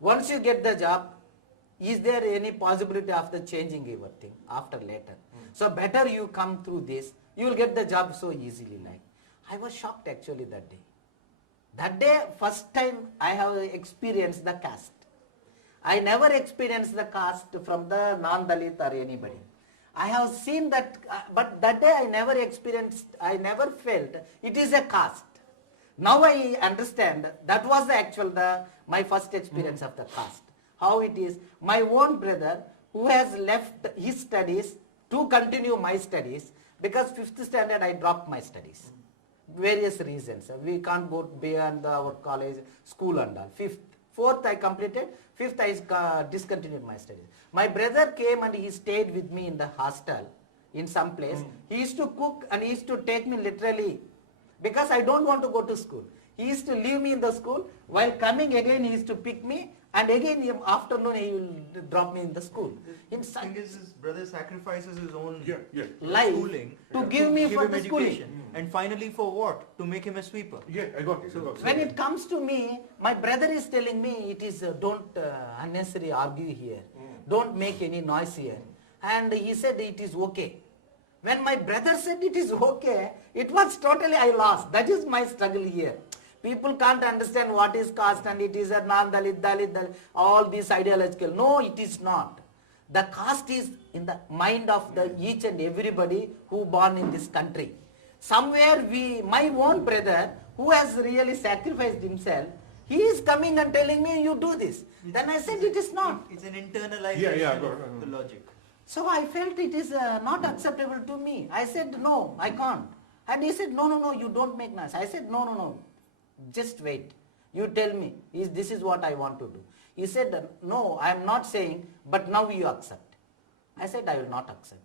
Once you get the job, is there any possibility of the changing your thing after later? So better you come through this, you will get the job so easily like. I was shocked actually that day. That day, first time I have experienced the caste. I never experienced the caste from the non-Dalit or anybody. I have seen that, but that day I never experienced, I never felt it is a caste. Now I understand that was the actual, my first experience of the caste. How it is, my own brother who has left his studies to continue my studies, because 5th standard I dropped my studies. Various reasons. We can't go beyond our college, school and all. 4th I completed, 5th I discontinued my studies. My brother came and he stayed with me in the hostel in some place. He used to cook and he used to take me literally, because I don't want to go to school. He used to leave me in the school, while coming again he used to pick me, and again in the afternoon he will drop me in the school. The thing is, his brother sacrifices his own life schooling to give me for him the schooling. And finally for what? To make him a sweeper. Yeah, I got it. So when it comes to me, my brother is telling me it is don't unnecessary argue here. Don't make any noise here. And he said it is okay. When my brother said it is okay, it was totally I lost. That is my struggle here. People can't understand what is caste and it is a non-Dalit, Dalit, all these ideological. No, it is not. The caste is in the mind of the each and everybody who born in this country. Somewhere my own brother who has really sacrificed himself, he is coming and telling me you do this. Then I said it is not. It's an internalization of the logic. So I felt it is not acceptable to me. I said no, I can't. And he said no, you don't make noise. I said no. Just wait. You tell me, this is what I want to do. He said, no, I am not saying, but now you accept. I said, I will not accept.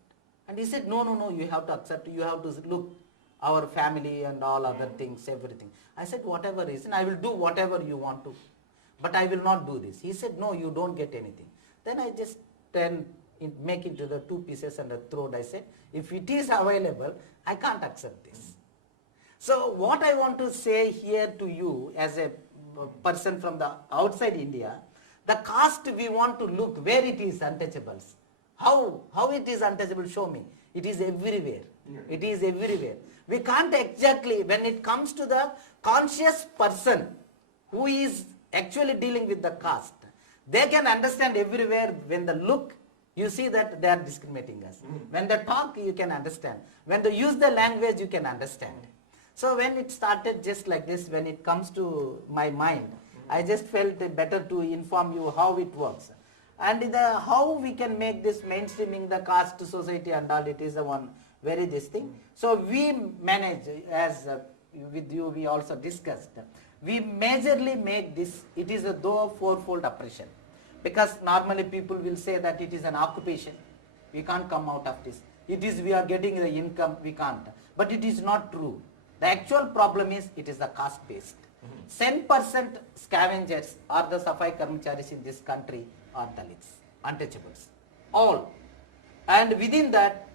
And he said, no, you have to accept. You have to look, our family and all other things, everything. I said, whatever reason, I will do whatever you want to. But I will not do this. He said, no, you don't get anything. Then I just make into the 2 pieces and throw it. I said, if it is available, I can't accept this. So what I want to say here to you as a person from the outside India, the caste we want to look where it is untouchables. How it is untouchable, show me. It is everywhere. It is everywhere. We can't exactly, when it comes to the conscious person who is actually dealing with the caste, they can understand everywhere. When they look, you see that they are discriminating us. When they talk, you can understand. When they use the language, you can understand. So when it started just like this, when it comes to my mind, I just felt it better to inform you how it works. And how we can make this mainstreaming the caste society and all, it is the one very this thing. So we manage, as with you we also discussed, we majorly make this, it is a though fourfold oppression. Because normally people will say that it is an occupation, we can't come out of this. It is we are getting the income, we can't. But it is not true. The actual problem is it is the caste based. 10% scavengers are the Safai Karmacharis in this country are Dalits, untouchables, all. And within that,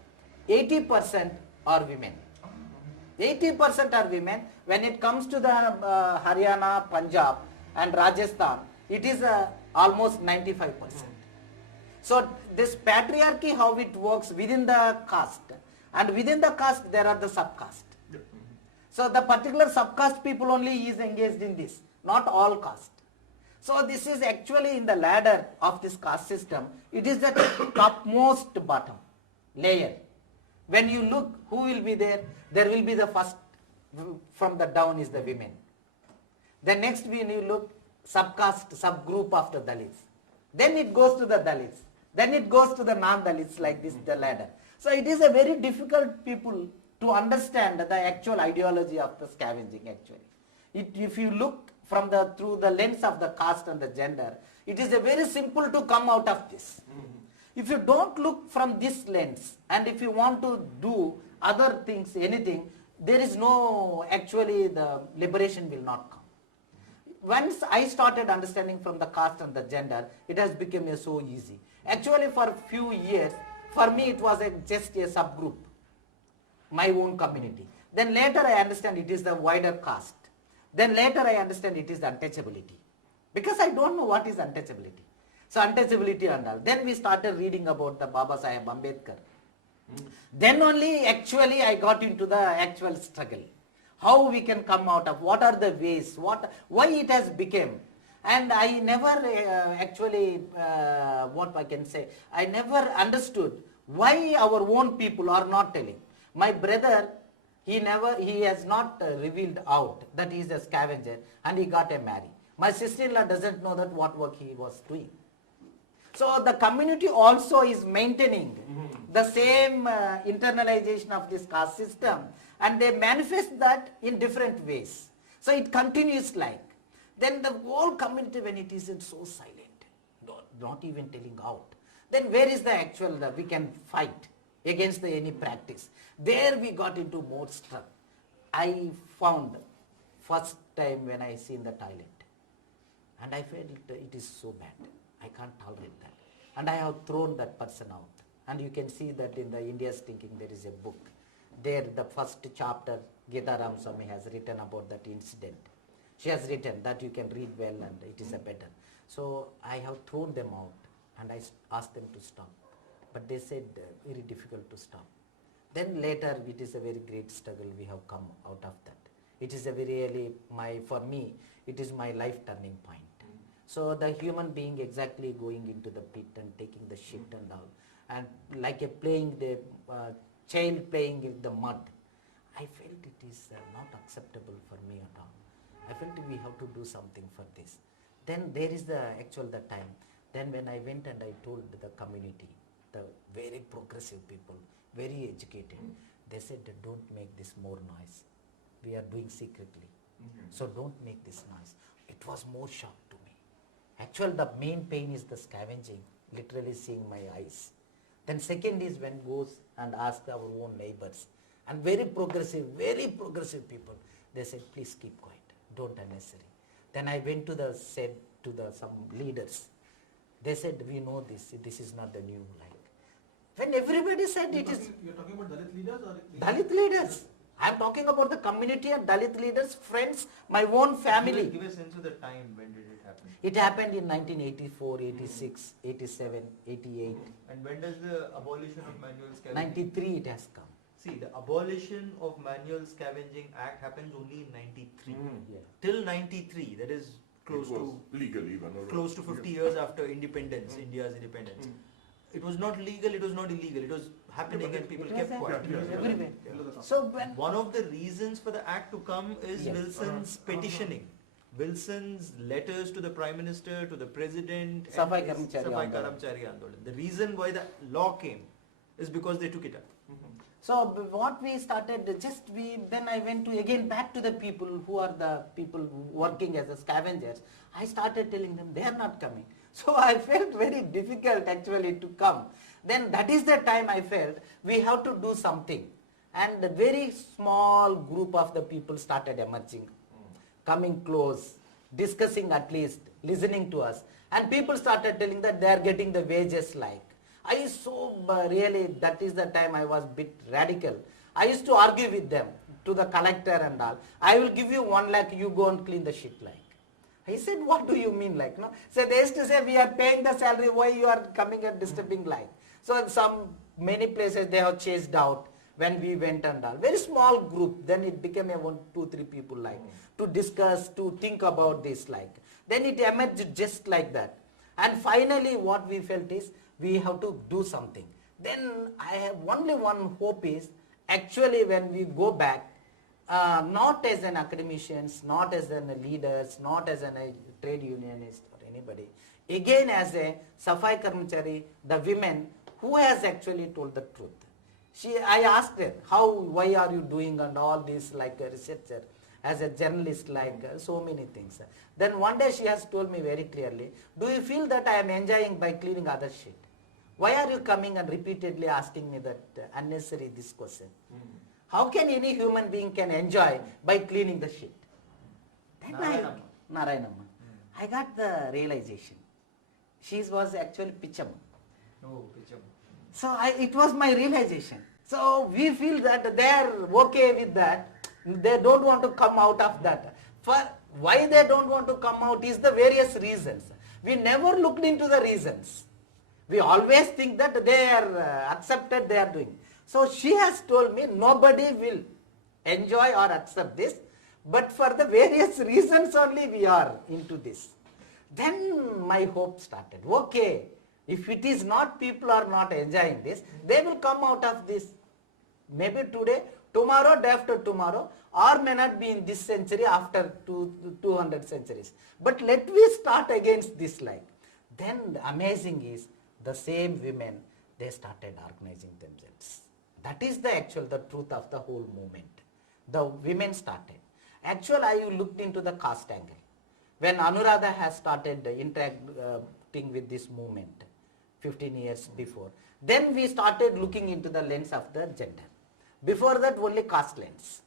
80% are women. 80% are women. When it comes to the Haryana, Punjab and Rajasthan, it is almost 95%. So this patriarchy, how it works within the caste, and within the caste there are the subcaste. So the particular subcaste people only is engaged in this, not all caste. So this is actually in the ladder of this caste system, it is the topmost bottom layer. When you look, who will be there? There will be the first from the down is the women. The next when you look, subcaste, subgroup of the Dalits. Then it goes to the Dalits. Then it goes to the non-Dalits like this, the ladder. So it is a very difficult people to understand the actual ideology of the scavenging actually. If you look from through the lens of the caste and the gender, it is a very simple to come out of this. If you don't look from this lens and if you want to do other things, anything, there is no, actually the liberation will not come. Once I started understanding from the caste and the gender, it has become so easy. Actually for a few years, for me it was just a subgroup, my own community. Then later I understand it is the wider caste. Then later I understand it is the untouchability. Because I don't know what is untouchability. So untouchability and all. Then we started reading about the Baba Saheb Ambedkar. Then only actually I got into the actual struggle. How we can come out of, what are the ways, why it has become. And I never what I can say, I never understood why our own people are not telling. My brother, he has not revealed out that he is a scavenger and he got a marry. My sister-in-law doesn't know that what work he was doing. So the community also is maintaining the same internalization of this caste system, and they manifest that in different ways. So it continues like. Then the whole community, when it isn't so silent, not even telling out, then where is the actual, we can fight against any practice. There we got into more struggle. I found first time when I seen the toilet, and I felt it is so bad. I can't tolerate that. And I have thrown that person out. And you can see that in the India's Thinking there is a book. There the first chapter, Geeta Ramaswamy has written about that incident. She has written that you can read well and it is a better. So I have thrown them out and I asked them to stop. But they said very difficult to stop. Then later it is a very great struggle we have come out of that. It is a very for me, it is my life turning point. So the human being exactly going into the pit and taking the shit and all, and like a playing the child playing with the mud, I felt it is not acceptable for me at all. I felt we have to do something for this. Then there is the time. Then when I went and I told the community, the very progressive people, very educated, they said don't make this more noise. We are doing secretly. So don't make this noise. It was more shock to me. Actually, the main pain is the scavenging, literally seeing my eyes. Then second is when goes and ask our own neighbors. And very progressive people, they said, please keep quiet, don't unnecessary. Then I went to some leaders. They said, we know this is not the new like. When everybody said it is You're talking about Dalit leaders or Dalit leaders. I am talking about the community and Dalit leaders, friends, my own family. Give a sense of the time. When did it happen? It happened in 1984, 86, 87, 88. And when does the abolition of manual scavenging? 93 it has come. See, the abolition of manual scavenging act happens only in 93. Yeah. Till 93, that is close it was to legal even. Or close to 50 years after independence, India's independence. It was not legal, it was not illegal, it was happening and people It was kept quiet. everywhere. Yeah. So when One of the reasons for the act to come is Yes. Wilson's petitioning. Wilson's letters to the Prime Minister, to the President, and Safai his Karmachari Safai Andolan. Karmachari Andolan. The reason why the law came is because they took it up. So what we started, then I went to again back to the people who are the people working as a scavengers. I started telling them they are not coming. So I felt very difficult actually to come. Then that is the time I felt we have to do something. And a very small group of the people started emerging, coming close, discussing at least, listening to us. And people started telling that they are getting the wages like. Really, that is the time I was bit radical. I used to argue with them, to the collector and all. I will give you 1 lakh, you go and clean the shit like. He said, what do you mean like? No? So they used to say, we are paying the salary, why you are coming and disturbing like? So many places they have chased out when we went and all. Very small group, then it became a 1, 2, 3 people like, to discuss, to think about this like. Then it emerged just like that. And finally what we felt is, we have to do something. Then I have only one hope is, actually when we go back, not as an academicians, not as an leaders, not as a trade unionist or anybody, again as a Safai Karmachari, the women who has actually told the truth. I asked her, why are you doing and all this like a researcher, as a journalist like so many things. Then one day she has told me very clearly, do you feel that I am enjoying by cleaning other shit? Why are you coming and repeatedly asking me that unnecessary this question? How can any human being can enjoy by cleaning the shit? Then Narayanamma. I got the realization. She was actually Picham. Oh, Picham. So it was my realization. So we feel that they are okay with that. They don't want to come out of that. For why they don't want to come out is the various reasons. We never looked into the reasons. We always think that they are accepted, they are doing. So she has told me nobody will enjoy or accept this, but for the various reasons only we are into this. Then my hope started. Okay, if it is not, people are not enjoying this, they will come out of this. Maybe today, tomorrow, day after tomorrow, or may not be in this century after 200 centuries. But let me start against this like. Then the amazing is, the same women, they started organizing themselves. That is the truth of the whole movement. The women started. Actually, I looked into the caste angle. When Anuradha has started interacting with this movement 15 years before, then we started looking into the lens of the gender. Before that, only caste lens.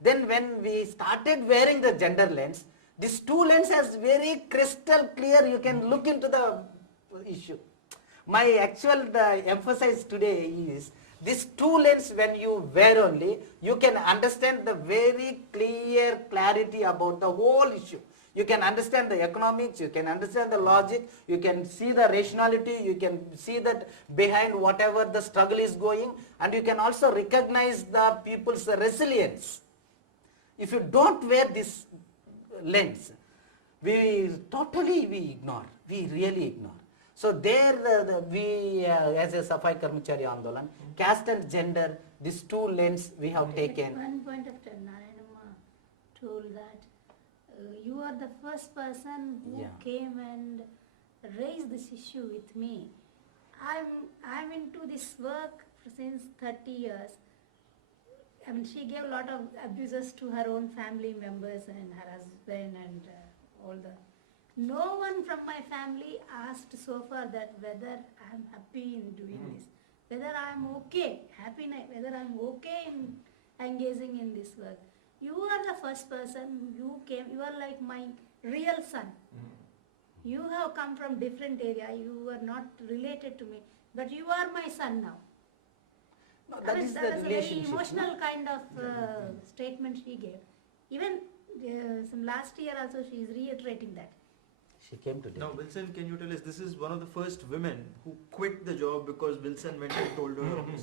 Then when we started wearing the gender lens, these two lenses very crystal clear, you can look into the issue. My the emphasis today is, this two lens when you wear only, you can understand the very clear clarity about the whole issue. You can understand the economics, you can understand the logic, you can see the rationality, you can see that behind whatever the struggle is going, and you can also recognize the people's resilience. If you don't wear this lens, we ignore, we really ignore. So there we as a Safai Karmachari Andolan, caste and gender, these two lens we have taken. At one point of time, Narayanamma told that you are the first person who came and raised this issue with me. I'm into this work since 30 years. I mean, she gave a lot of abuses to her own family members and her husband and all the. No one from my family asked so far that whether I'm happy in doing this, whether I'm okay, whether I'm okay in engaging in this work. You are the first person, you came, you are like my real son. you have come from different area, you are not related to me, but you are my son now. No, I that mean, is that the was a very relationship. no? emotional kind of statement she gave. Even some last year also she is reiterating that. She came to Now, Delhi. Wilson, can you tell us, this is one of the first women who quit the job because Wilson went and told her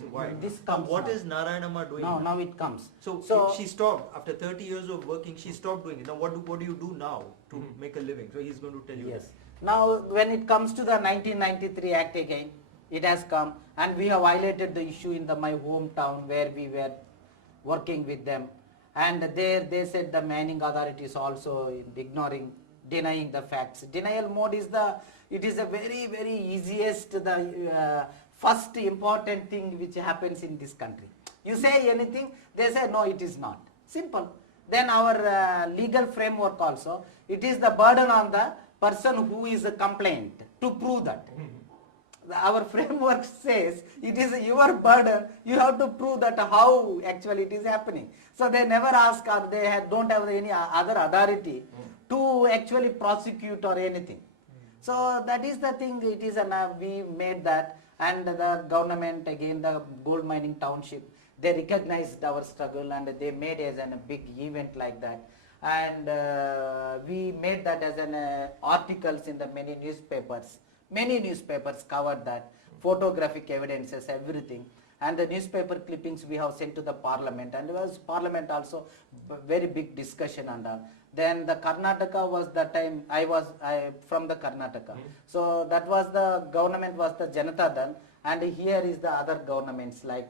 why. This Now, comes what now. is Narayanamma doing? Now it comes. So she stopped after 30 years of working. She stopped doing it. Now what do you do now to make a living? So he's going to tell you. Yes. Now, when it comes to the 1993 Act again, it has come, and we have highlighted the issue in my hometown where we were working with them, and there they said the mining authorities also ignoring, denying the facts. Denial mode is it is a very easiest, the first important thing which happens in this country. You say anything, they say no, it is not. Simple. Then our legal framework also, it is the burden on the person who is a complaint to prove that. Our framework says it is your burden, you have to prove that how actually it is happening. So they never ask, or they don't have any other authority to actually prosecute or anything. So that is the thing, it is we made that, and the government, again the gold mining township, they recognized our struggle and they made as a big event like that. And we made that as an articles in the many newspapers. Many newspapers covered that, photographic evidences, everything. And the newspaper clippings we have sent to the parliament, and it was parliament also very big discussion on that. Then the Karnataka was that time, I from the Karnataka. So that was the government was the Janata Dal, and here is the other governments, like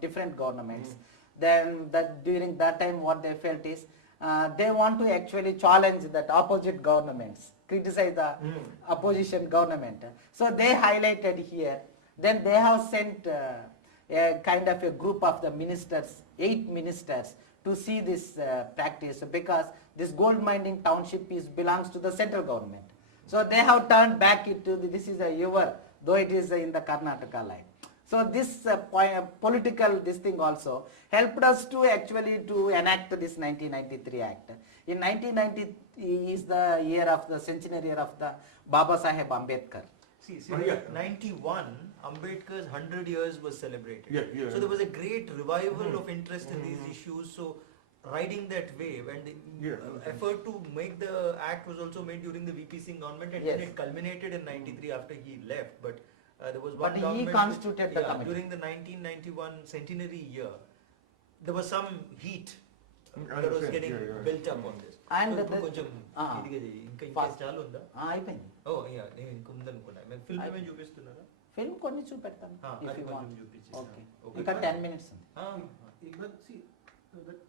different governments. Then during that time what they felt is, they want to actually challenge that opposite governments, criticize the opposition government. So they highlighted here. Then they have sent a kind of a group of the ministers, 8 ministers, to see this practice, because this gold mining township belongs to the central government. So they have turned back it to this is your, though it is in the Karnataka line. So this political this thing also helped us to actually to enact this 1993 Act. In 1990 is the year of the centenary year of the Baba Saheb Ambedkar. See, 91, Ambedkar's 100 years was celebrated. Yeah. So there was a great revival of interest in these issues. So riding that wave, and the effort to make the act was also made during the VP Singh government, and then it culminated in 93 after he left. But there was one But he government constituted the committee. during the 1991 centenary year. There was some heat that was getting built up on this. And So the- కొంచెం Ah. ఇంకా Fast. చాలా ఉందా? అయిపోయింది. ఓ yeah, నేను ఇంకా ఉందనుకున్నా. నేను film ఏమైనా చూపిస్తున్నారా? ఫిల్మ్ కొన్ని చూపెడతాను. If అది you కొంచెం want. చూపించేసి. Okay. Okay. ఇంకా 10 minutes ఉంది. Even see that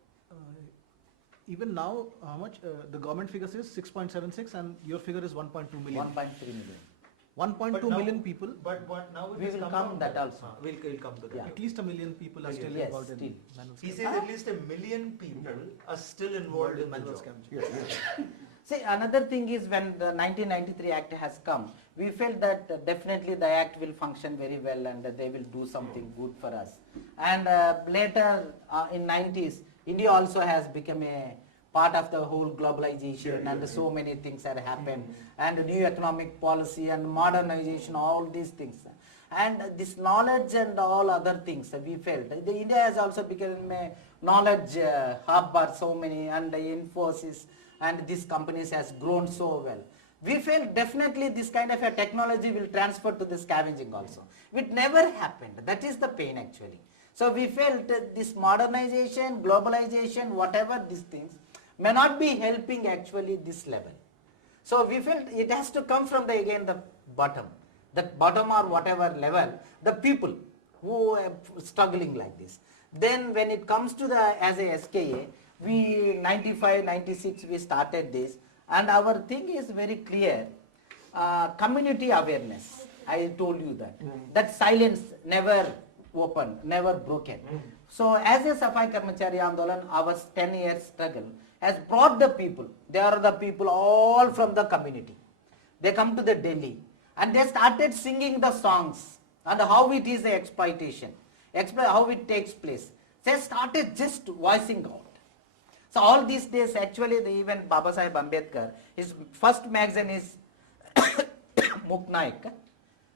even now how much the government figure says 6.76 and your figure is 1.2 million. 1.3 million. 1.2 But now- million people. But now it We has will come come down. that also. We'll come to that. Yeah. At least a million people are still Yes, involved in still. manual He scams. says at least 1 million people are still involved in the manual job. scams. See, another thing is when the 1993 Act has come, we felt that definitely the Act will function very well and they will do something good for us. And later in 90s, India also has become a part of the whole globalization and so many things have happened and new economic policy and modernization, all these things. And this knowledge and all other things we felt. The India has also become a knowledge hub or so many, and the Infosys and these companies has grown so well. We felt definitely this kind of a technology will transfer to the scavenging also. It never happened. That is the pain actually. So we felt this modernization, globalization, whatever these things may not be helping actually this level. So we felt it has to come from the again the bottom. That bottom or whatever level, the people who are struggling like this. Then when it comes to the as a SKA, we 95, 96 we started this, and our thing is very clear, community awareness. I told you that silence never opened, never broken. So as a Safai Karmachari Andolan, our 10 years struggle has brought the people. They are the people all from the community. They come to the Delhi and they started singing the songs and how it is the exploitation, how it takes place. They started just voicing out. So all these days actually even Baba Saheb Ambedkar, his first magazine is Muknaik.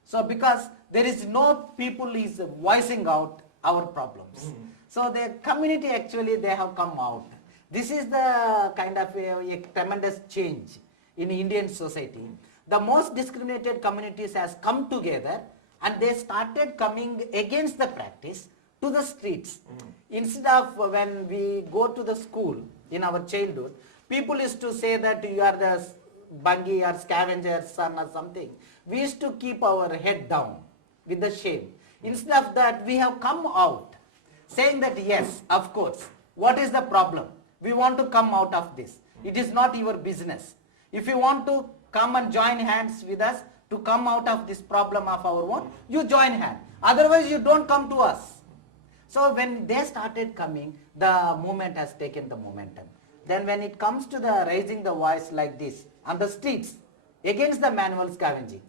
So because there is no people is voicing out our problems. So the community actually they have come out. This is the kind of a tremendous change in Indian society. The most discriminated communities has come together and they started coming against the practice to the streets. Instead of when we go to the school in our childhood, people used to say that you are the bungy or scavenger son or something. We used to keep our head down with the shame. Instead of that, we have come out saying that yes, of course, what is the problem? We want to come out of this. It is not your business. If you want to come and join hands with us to come out of this problem of our own, you join hand. Otherwise, you don't come to us. So when they started coming, the movement has taken the momentum. Then when it comes to the raising the voice like this on the streets against the manual scavenging,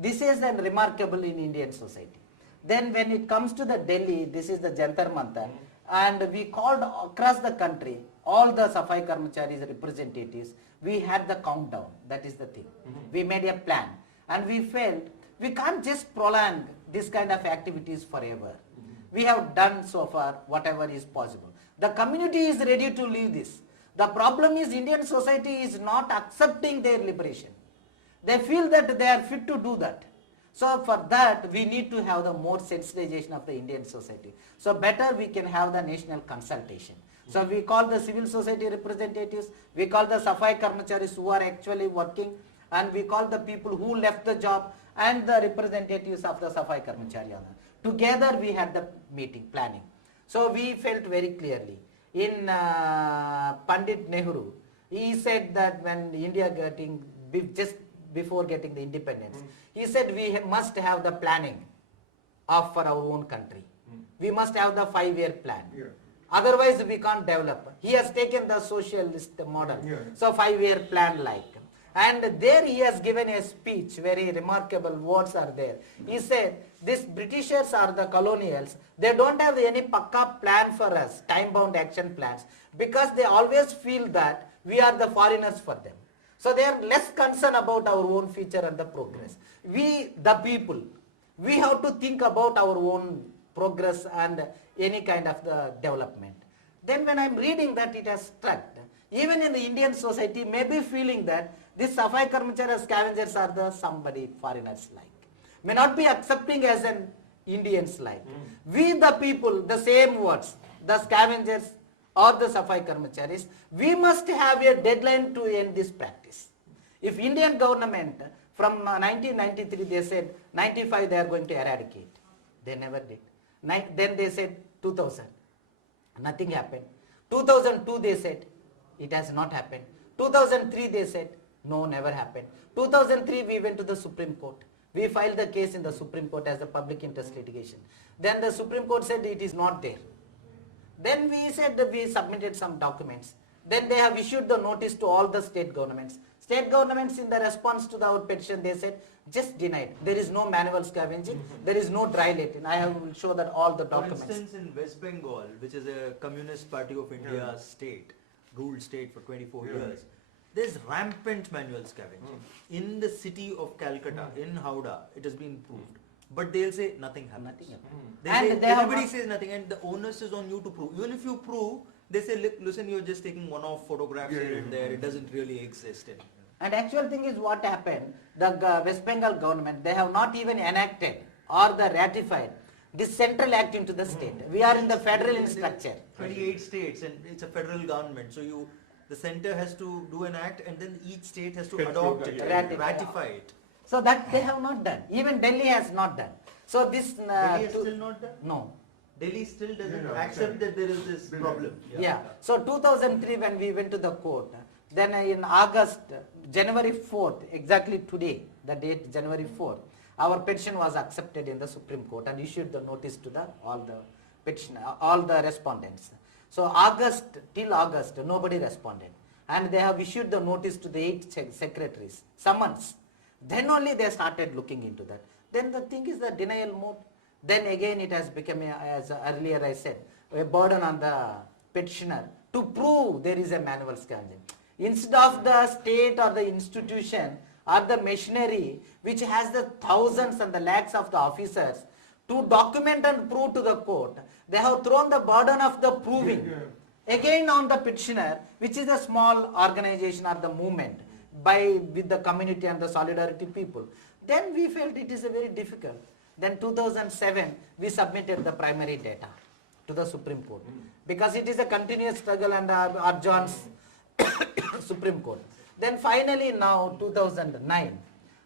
this is then remarkable in Indian society. Then when it comes to the Delhi, this is the Jantar Mantar, and we called across the country, all the Safai Karmacharis representatives, we had the countdown, that is the thing. We made a plan and we felt we can't just prolong this kind of activities forever. We have done so far whatever is possible. The community is ready to leave this. The problem is Indian society is not accepting their liberation. They feel that they are fit to do that. So for that we need to have the more sensitization of the Indian society. So better we can have the national consultation. So we call the civil society representatives, we call the Safai Karmacharis who are actually working, and we call the people who left the job and the representatives of the Safai Karmachari. Together we had the meeting planning. So we felt very clearly. In Pandit Nehru, he said that when India getting, just before getting the independence, he said we must have the planning of for our own country. We must have the 5-year plan. Otherwise we can't develop. He has taken the socialist model. So 5-year plan like. And there he has given a speech, very remarkable words are there. He said, these Britishers are the colonials, they don't have any pakka plan for us, time-bound action plans, because they always feel that we are the foreigners for them. So they are less concerned about our own future and the progress. We, the people, we have to think about our own progress and any kind of the development. Then when I am reading that, it has struck. Even in the Indian society, maybe feeling that these Safai Karmachari scavengers are the somebody foreigners like. May not be accepting as an Indians like. We the people, the same words, the scavengers or the Safai Karmacharis, we must have a deadline to end this practice. If Indian government from 1993 they said 95 they are going to eradicate. They never did. Then they said 2000. Nothing happened. 2002 they said it has not happened. 2003 they said no, never happened. 2003 we went to the Supreme Court. We filed the case in the Supreme Court as a public interest litigation. Then the Supreme Court said it is not there. Then we said that we submitted some documents. Then they have issued the notice to all the state governments. State governments in the response to our petition, they said, just denied. There is no manual scavenging. There is no dry letting. I will show that all the documents. For instance, in West Bengal, which is a Communist Party of India state, ruled state for 24 years, there's rampant manual scavenging. In the city of Calcutta, in Howrah, it has been proved. But they'll say nothing happened. Nothing happened. They say, everybody says nothing, and the onus is on you to prove. Even if you prove, they say, listen, you're just taking one-off photographs here and there. It doesn't really exist anymore. And actual thing is what happened, the West Bengal government, they have not even enacted or the ratified this central act into the state. We are in the federal structure. 28 states, and it's a federal government. So the center has to do an act, and then each state has to adopt it, ratify it. So that they have not done. Even Delhi has not done. So this Delhi is still not done? No. Delhi still doesn't accept that there is this problem. Yeah. So 2003 when we went to the court, then in August, January 4th, exactly today, the date January 4th, our petition was accepted in the Supreme Court and issued the notice to all the respondents. So till August, nobody responded. And they have issued the notice to the 8 secretaries, summons. Then only they started looking into that. Then the thing is the denial mode. Then again it has become, as earlier I said, a burden on the petitioner to prove there is a manual scavenging. Instead of the state or the institution or the machinery which has the thousands and the lakhs of the officers to document and prove to the court, they have thrown the burden of the proving again on the petitioner, which is a small organization or the movement with the community and the solidarity people. Then we felt it is a very difficult. Then 2007 we submitted the primary data to the Supreme Court because it is a continuous struggle and adjourns Supreme Court. Then finally now 2009,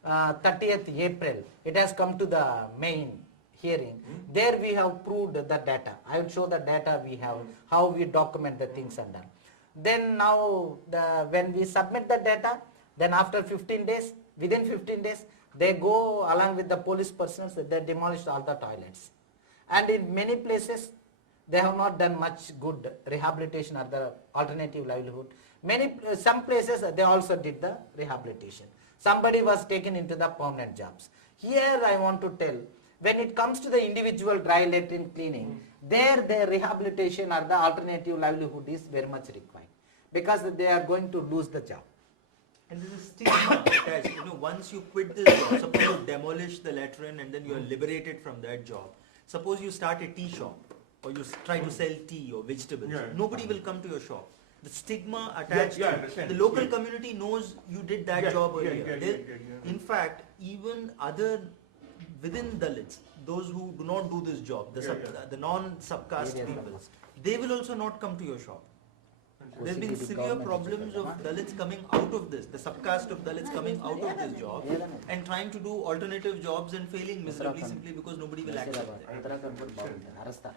30th April, it has come to the main hearing. There we have proved the data. I will show the data we have, how we document the things and done. Then now when we submit the data, then after 15 days, within 15 days, they go along with the police personnel, they demolished all the toilets. And in many places, they have not done much good rehabilitation or the alternative livelihood. Some places they also did the rehabilitation. Somebody was taken into the permanent jobs. Here I want to tell, when it comes to the individual dry latrine cleaning, there the rehabilitation or the alternative livelihood is very much required because they are going to lose the job. And there's a stigma attached. Once you quit this job, suppose you demolish the latrine and then you are liberated from that job. Suppose you start a tea shop or you try to sell tea or vegetables. Nobody will come to your shop. The stigma attached the local community knows you did that job earlier. In fact, even within Dalits, those who do not do this job, the non-subcaste people, they will also not come to your shop. There's been severe problems of Dalits coming out of this, the subcaste of Dalits coming out of this job and trying to do alternative jobs and failing miserably simply because nobody will accept them.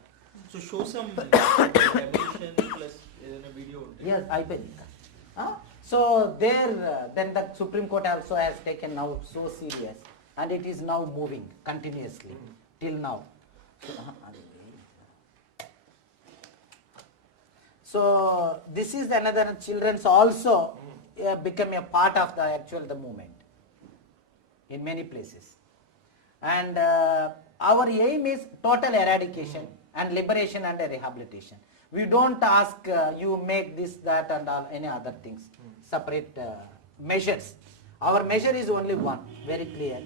So show some demolition plus in a video. Yes, I bet. So there, then the Supreme Court also has taken now so serious, and it is now moving continuously till now. So this is another children's also become a part of the movement in many places, and our aim is total eradication and liberation and rehabilitation. We don't ask you make this, that and all any other things, separate measures. Our measure is only one, very clear.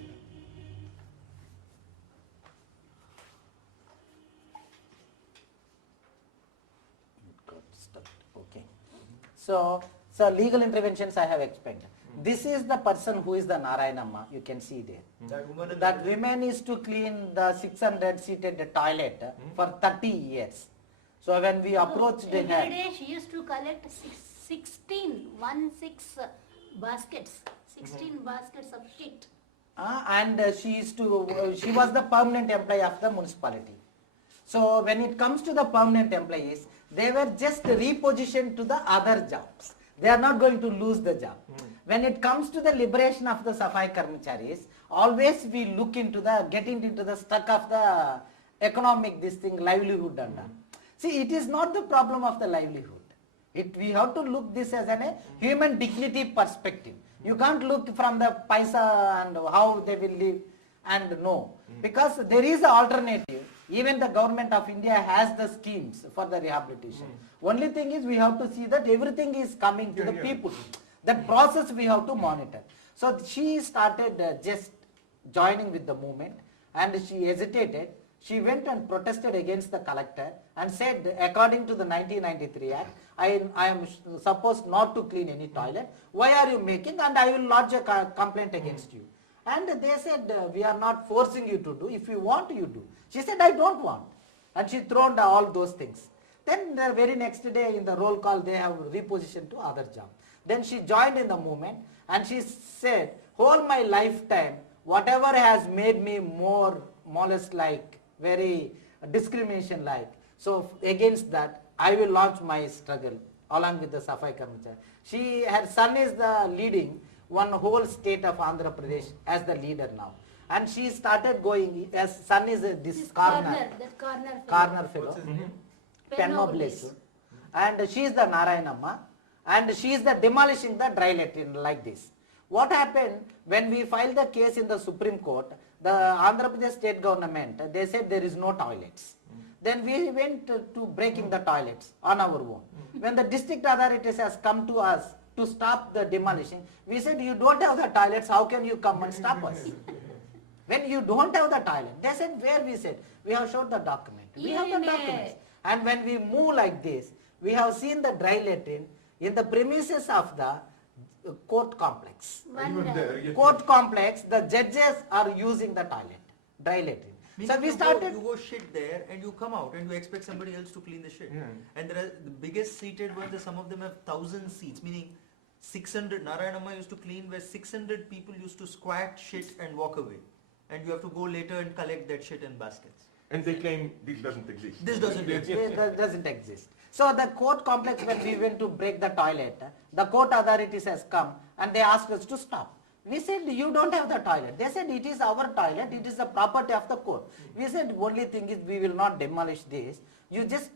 Okay. So legal interventions I have explained. This is the person who is the Narayanamma, you can see there. That woman is to clean the 600 seated toilet for 30 years. So when we approached every her, day she used to collect 16 baskets, 16 baskets of shit. and she was the permanent employee of the municipality. So when it comes to the permanent employees, they were just repositioned to the other jobs. They are not going to lose the job. When it comes to the liberation of the Safai Karmacharis, always we look into getting into the stuck of the economic livelihood and all. See, it is not the problem of the livelihood. We have to look this as a human dignity perspective. You can't look from the paisa and how they will live and no. Because there is an alternative. Even the government of India has the schemes for the rehabilitation. Only thing is we have to see that everything is coming to the people. That process we have to monitor. So she started just joining with the movement and she hesitated. She went and protested against the collector and said, according to the 1993 Act, I am supposed not to clean any toilet. Why are you making? And I will lodge a complaint against you. And they said, we are not forcing you to do. If you want, you do. She said, I don't want. And she thrown all those things. Then the very next day in the roll call, they have repositioned to other job. Then she joined in the movement and she said, whole my lifetime, whatever has made me more molest like, very discrimination like. So against that, I will launch my struggle along with the Safai Karmachari. Her son is the leading one whole state of Andhra Pradesh as the leader now. And she started going, as son is this corner fellow, Penno Blesu. And she is the Narayanamma. And she is the demolishing the dry latrine like this. What happened when we filed the case in the Supreme Court, the Andhra Pradesh state government, they said there is no toilets. Then we went to breaking the toilets on our own. When the district authorities has come to us to stop the demolition. We said, you don't have the toilets, how can you come and stop us? When you don't have the toilet, they said, where? We said, we have showed the document. We have the documents. And when we move like this, we have seen the dry latrine in the premises of the court complex. Court complex, the judges are using the toilet, dry latrine. So we started. You go shit there and you come out and you expect somebody else to clean the shit. And there are the biggest seated ones. Some of them have 1,000 seats, meaning 600. Narayanamma used to clean where 600 people used to squat shit and walk away, and you have to go later and collect that shit in baskets. And they claim this doesn't exist. This doesn't exist. It doesn't exist. So the court complex, when we went to break the toilet, the court authorities has come and they asked us to stop. We said, you don't have the toilet. They said, it is our toilet, it is the property of the court. We said, only thing is we will not demolish this. You just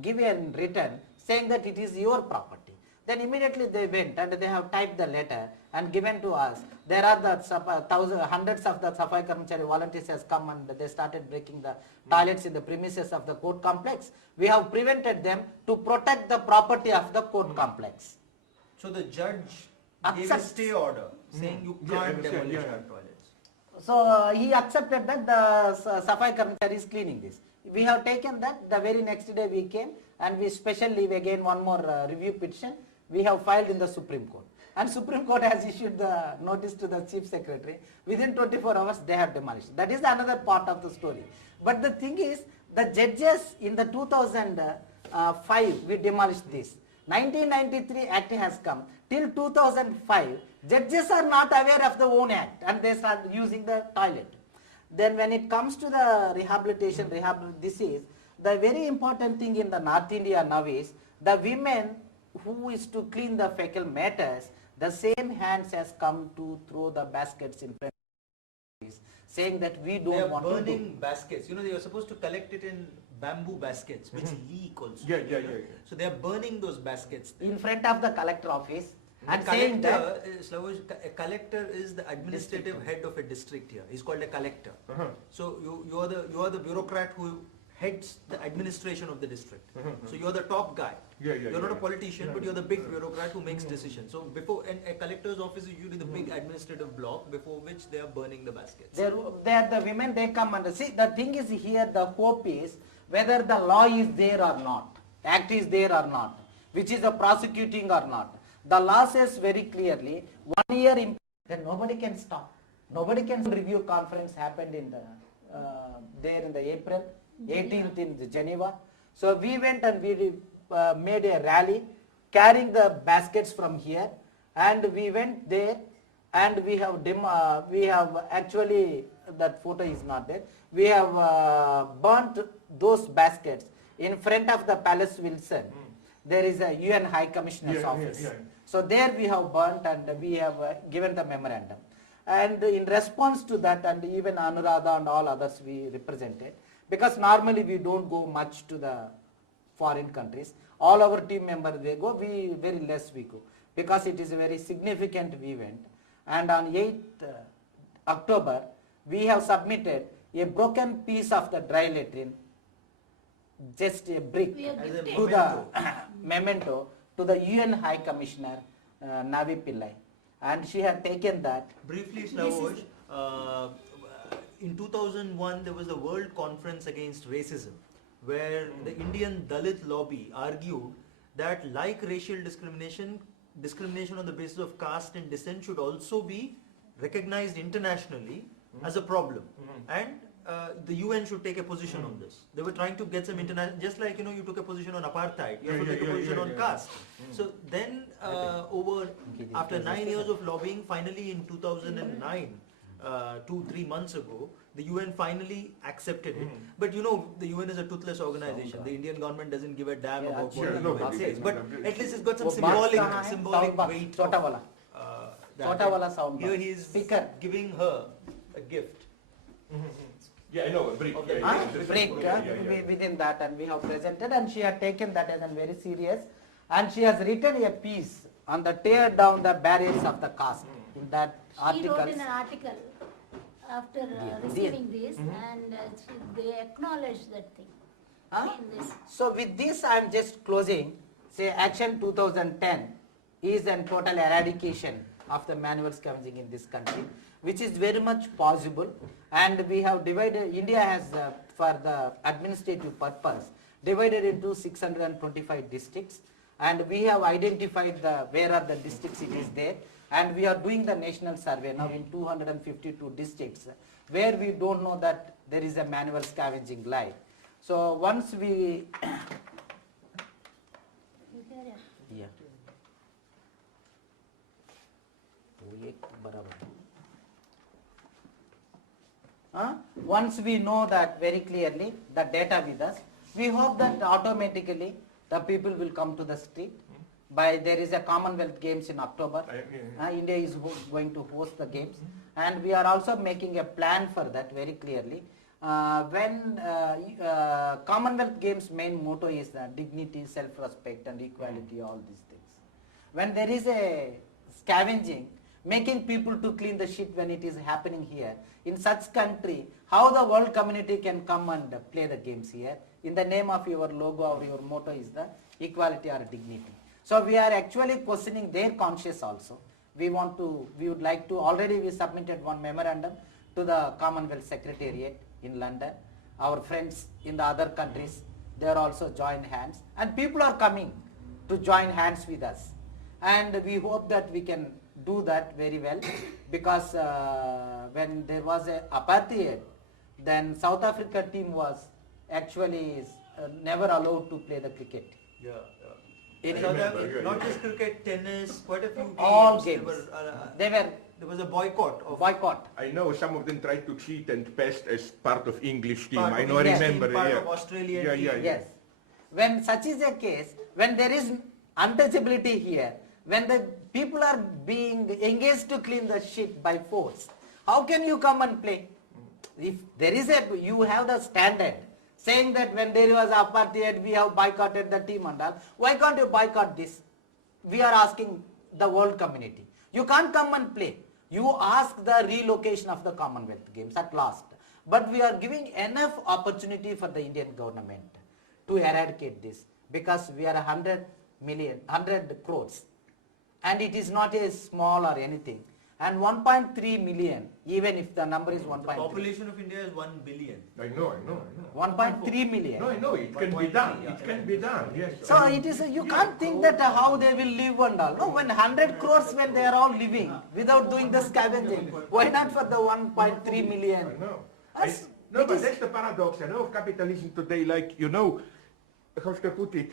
give a return saying that it is your property. Then immediately they went and they have typed the letter and given to us. There are the hundreds of the Safai Karmachari volunteers has come and they started breaking the toilets in the premises of the court complex. We have prevented them to protect the property of the court complex. So the judge gave a Accepts. stay order saying you can't demolish our toilets. So he accepted that the Safai Karmachari is cleaning this. We have taken that. The very next day we came and we special leave again one more review petition. We have filed in the Supreme Court. And Supreme Court has issued the notice to the Chief Secretary. Within 24 hours they have demolished. That is another part of the story. But the thing is, the judges in the 2005 we demolished this. 1993 Act has come. Till 2005, judges are not aware of the own act and they start using the toilet. Then when it comes to the rehabilitation, this is the very important thing in the North India now is the women who is to clean the fecal matters, the same hands has come to throw the baskets in front of us, saying that we They don't are want to burning do. baskets. You know, they are supposed to collect it in bamboo baskets, which leak also. Yeah. So they are burning those baskets. In front of the collector office and The saying that collector, a collector is the administrative head of a district here. He's called a collector. So you are the bureaucrat who heads the administration of the district. So you're the top guy. You're not a politician, but you're the big bureaucrat who makes decisions. So before a collector's office is usually the big administrative block before which they are burning the baskets. they are the women, they come and see. The thing is here, the hope is whether the law is there or not, act is there or not, which is the prosecuting or not. The law says very clearly 1 year then nobody can stop. Nobody can. Review conference happened in the there in the April 18th in Geneva. So we went and we made a rally carrying the baskets from here, and we went there and we have actually, that photo is not there, we have burnt those baskets in front of the Palace Wilson. There is a UN High Commissioner's office. So there we have burnt and we have given the memorandum. And in response to that, and even Anuradha and all others we represented, because normally we don't go much to the foreign countries. All our team members they go, we very less we go, because it is a very significant event. And on 8th October, we have submitted a broken piece of the dry latrine, just a brick, We have As a gifted. to the memento to the UN High Commissioner Navi Pillai, and she had taken that. Briefly, Slavoj, in 2001 there was the World Conference Against Racism, where the Indian Dalit lobby argued that like racial discrimination on the basis of caste and descent should also be recognized internationally as a problem, and the UN should take a position on this. They were trying to get some international, just like you took a position on apartheid, you have to take a position on caste. So then after 9 years of lobbying, finally in 2009, 2-3 months ago, the UN finally accepted it. But the UN is a toothless organization. The Indian government doesn't give a damn about what the UN says. But at least it's got some symbolic weight. Chota wala. That. Chota wala sound Here box. he is Speaker. giving her a gift. Yeah, I know, a brick. Okay. Break within that, and we have presented, and she had taken that as a very serious, and she has written a piece on the tear down the barriers of the caste in that She article. wrote in an article after receiving this, and they acknowledged that thing. Huh? In this. So with this I am just closing, say Action 2010 is a total eradication of the manual scavenging in this country, which is very much possible. And we have divided, India has for the administrative purpose divided into 625 districts, and we have identified where are the districts it is there, and we are doing the national survey now in 252 districts where we don't know that there is a manual scavenging live. So once we yeah. Once we know that very clearly, the data with us, we hope that automatically the people will come to the street. There is a Commonwealth Games in October. India is going to host the games, and we are also making a plan for that very clearly. When Commonwealth Games main motto is dignity, self-respect and equality, all these things. When there is a scavenging, making people to clean the shit when it is happening here, in such country, how the world community can come and play the games here? In the name of your logo or your motto is the equality or dignity. So we are actually questioning their conscience also. We would like to, already we submitted one memorandum to the Commonwealth Secretariat in London. Our friends in the other countries, they are also joined hands, and people are coming to join hands with us. And we hope that we can do that very well, because when there was a apartheid, then South Africa team was actually never allowed to play the cricket. Yeah. Not just cricket, tennis, quite a few games. All games. There was a boycott. Boycott. I know some of them tried to cheat and passed as part of English team. Part I of know, I English remember. team, part yeah. of Australian yeah, team. yeah, yeah. Yes. When such is a case, when there is untouchability here, when the people are being engaged to clean the shit by force, how can you come and play? If there is you have the standard saying that when there was apartheid, we have boycotted the team and all. Why can't you boycott this? We are asking the world community. You can't come and play. You ask the relocation of the Commonwealth Games at last. But we are giving enough opportunity for the Indian government to eradicate this, because we are 100 crores. And it is not a small or anything. And 1.3 million, even if the number is 1.3. The population of India is 1 billion. I know. 1.3 million. No, I know, it can be done. Yeah. It can be done, yes. So it is, you can't think that how they will live and all. No, when 100 crores when they are all living without doing the scavenging, why not for the 1.3 million? I know. Us- No, it but is- that's the paradox, of capitalism today, like, how should I put it?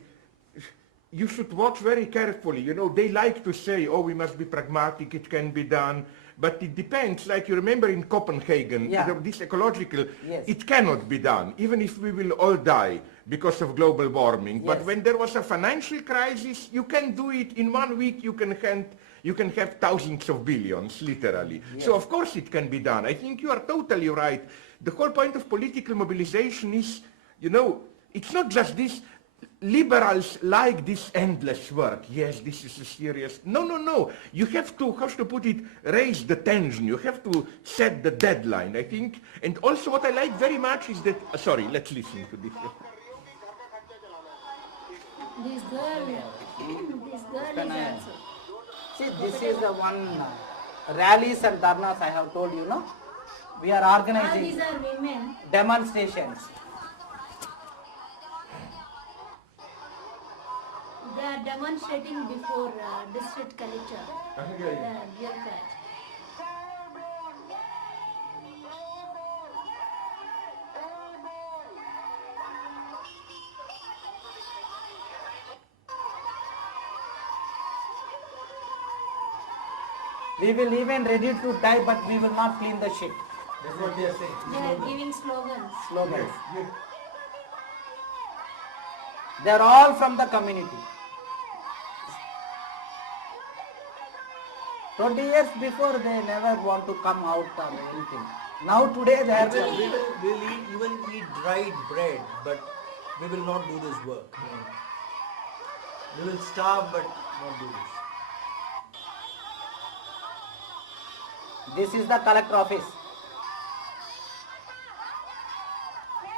You should watch very carefully. They like to say, oh, we must be pragmatic, it can be done. But it depends, like you remember in Copenhagen, Yeah. this ecological, Yes. it cannot be done, even if we will all die because of global warming. But Yes. when there was a financial crisis, you can do it in 1 week, you can have thousands of billions, literally. Yes. So of course it can be done. I think you are totally right. The whole point of political mobilization is, it's not just this. Liberals like this endless work. Yes, this is a serious. No. You have to, how to put it, raise the tension. You have to set the deadline, I think. And also what I like very much is that, sorry, let's listen to this. This girl is also. See, this is the one rallies and dharnas I have told you, no? We are All organizing these are women. demonstrations. They are demonstrating before district collector, bureaucrat. We will even ready to die, but we will not clean the shit. That's what they are saying. They are giving slogans. Slogans. They are all from the community. 20 years before they never want to come out or anything. Now today they are. We will eat dried bread, but we will not do this work. We will starve, but not do this. This is the collector office.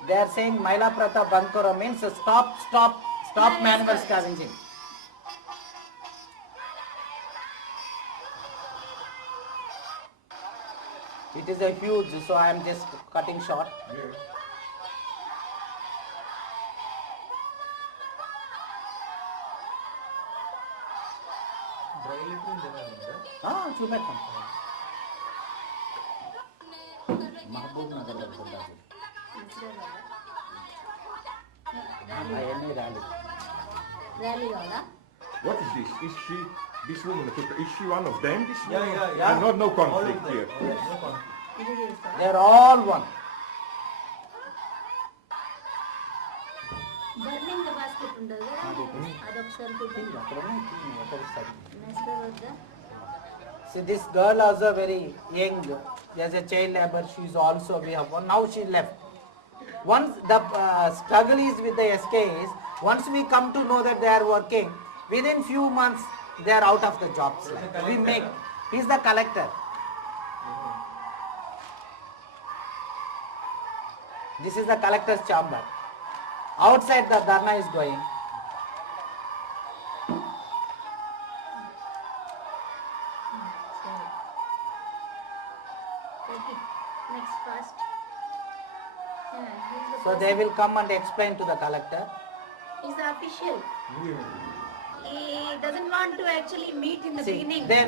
They are saying Maila Prata Bankora means stop manual scavenging. It is a huge, so I am just cutting short. చూపెట్టాం Mahabub Nagar అవన్నీ rally కావాలా? What is this? Is she, this woman, is she one of them? This Yeah, woman? yeah, yeah. No conflict here. No conflict. ఇది చేస్తా. They are all one. Burning basket ఉండదు కదా, అదొకసారి పెట్టింది. Next వద్దా? See, this girl also very young, as a child labor, she is also, we have one, now she left. Once the struggle is with the SKs, once we come to know that they are working, within few months they are out of the jobs. We make, he is the collector. This is the collector's chamber. Outside the dharna is going. Okay. Next fast. So they will come and explain to the collector. He's the official. He doesn't want to actually meet in the See, beginning. then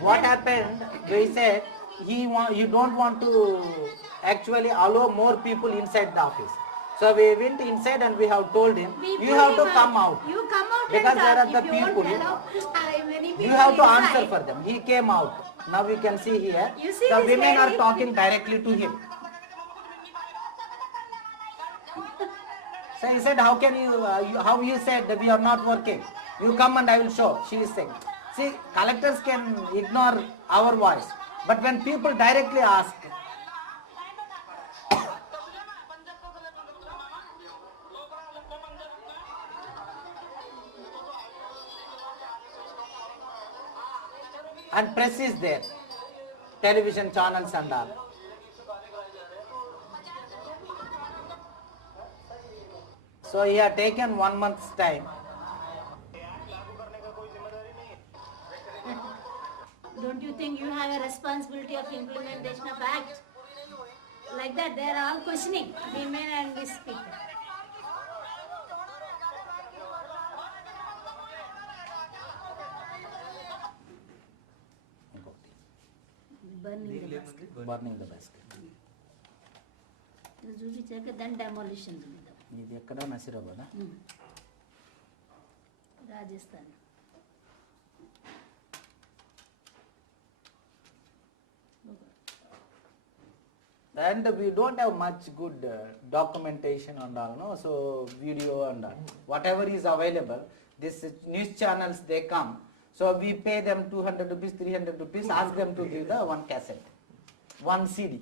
what happened, they said you don't want to actually allow more people inside the office. So we went inside and we have told him, We you told have to him, come out. You come out Because and there talk. are the If you people, won't allow many people You have to inside, answer for them. He came out. Now you can see here, You see the this women are lady? talking directly to him. So he said, how can how you said that we are not working? You come and I will show. She is saying. See, collectors can ignore our voice. But when people directly ask, and press is there, television channels and all. So he had taken 1 month's time. don't you think you have a responsibility of implementation of act? Like that, they are all questioning women and this speaker. Burning the basket. Burning the basket. ఇది చూపించాక then demolition చూద్దాం. ఇది ఎక్కడ నసిరాబాద్ Rajasthan. and we don't have much good documentation and all, no? So video and all. Whatever is available, this news channels they come, so we pay them 200 rupees, 300 rupees, ask them to give the one cassette, one CD.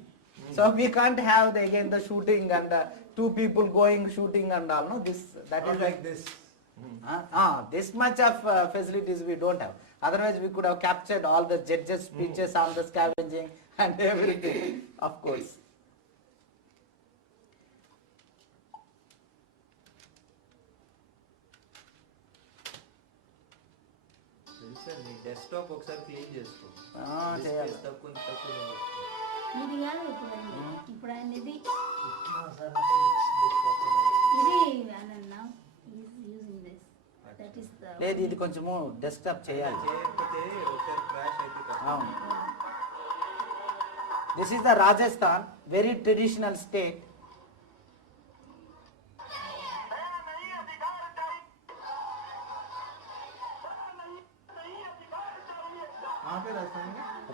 So we can't have again the shooting and two people going shooting and all, no? That Not is like this. this much of facilities we don't have. Otherwise we could have captured all the judges' speeches on the scavenging and everything, of course. Sir me desktop ఒకసారి clean చేసుకో. చేయాలి. తక్కువ ఇది కాదు ఇప్పుడు ఇప్పుడు ఆయన ఇది అన్న using this that is the లేదు ఇది కొంచెము డెస్క్టాప్ చేయాలి. చేయకపోతే ఒకసారి క్రాష్ అయితే కష్టం. అవును. This is the Rajasthan, very traditional state.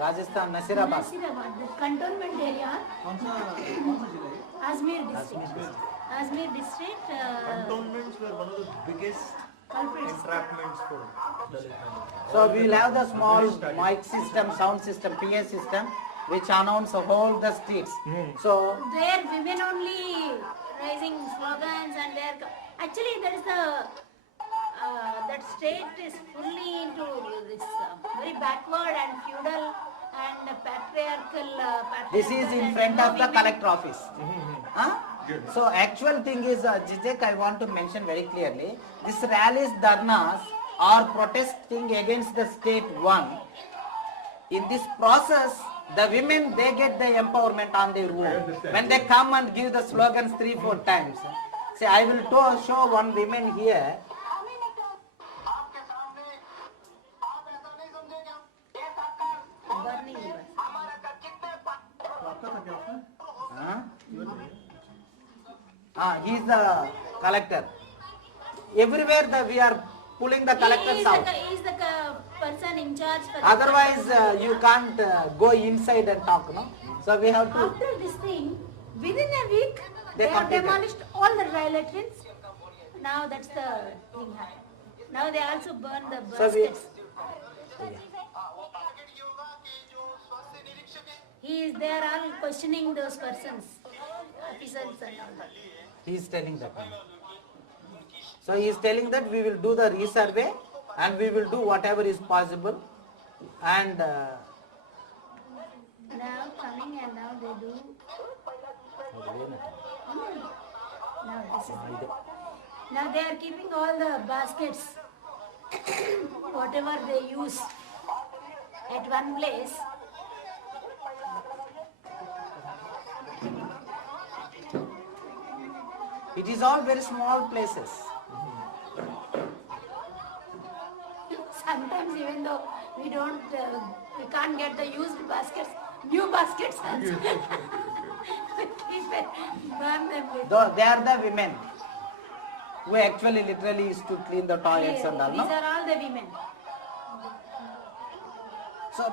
Rajasthan, Nasirabad. Nasirabad, the cantonment area, कौन सा जिला है? Ajmer district. Ajmer district. Cantonments were one of the biggest Culprits. entrapments for Dalit minorities. So we will have the small mic system, sound system, PA system, which announce all the streets. So There women only raising slogans and they are actually there is the that state is fully into this very backward and feudal and patriarchal. this is in front of the collector office. Huh? So actual thing is, Zizek, I want to mention very clearly, this rallies, dharnas are protesting against the state one. In this process, The women, they get the empowerment on their own. When they come and give the slogans 3-4 times. See, I will show one woman here. Burning bus. He is the collector. Everywhere we are pulling the collectors out. He is the person in charge for Otherwise, you can't go inside and talk, no? So we have to. After this thing, within a week, They they have completed. demolished all the dry latrines. Now that's the thing happened. Now they also burn the So we- baskets. They are all questioning those persons, officers and all that. He is telling that. So he is telling that we will do the resurvey and we will do whatever is possible. And Now coming and now they do. Now this is it. Now they are keeping all the baskets, whatever they use at one place. it is all very small places. Sometimes even though we can't get the used baskets, new baskets also. Keep it, burn them with. Though they are the women who actually literally is to clean the toilets and all. These No? are all the women. So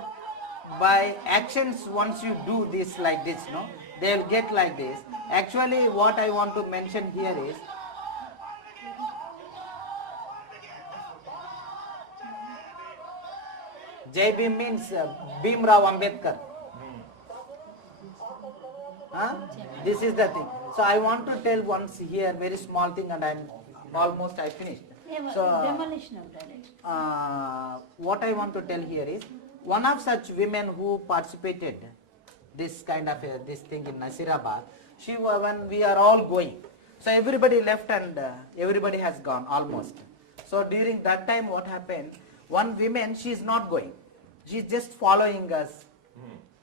by actions, once you do this like this, no, they will get like this. Actually, what I want to mention here is Jai Bhim means Bhim Rao Ambedkar. Huh? This is the thing. So I want to tell once here very small thing, and I finished. So Demolition of toilets. what I want to tell here is one of such women who participated this kind of this thing in Nasirabad. When we are all going, so everybody left and everybody has gone almost. So during that time, what happened? One woman, she is not going. She is just following us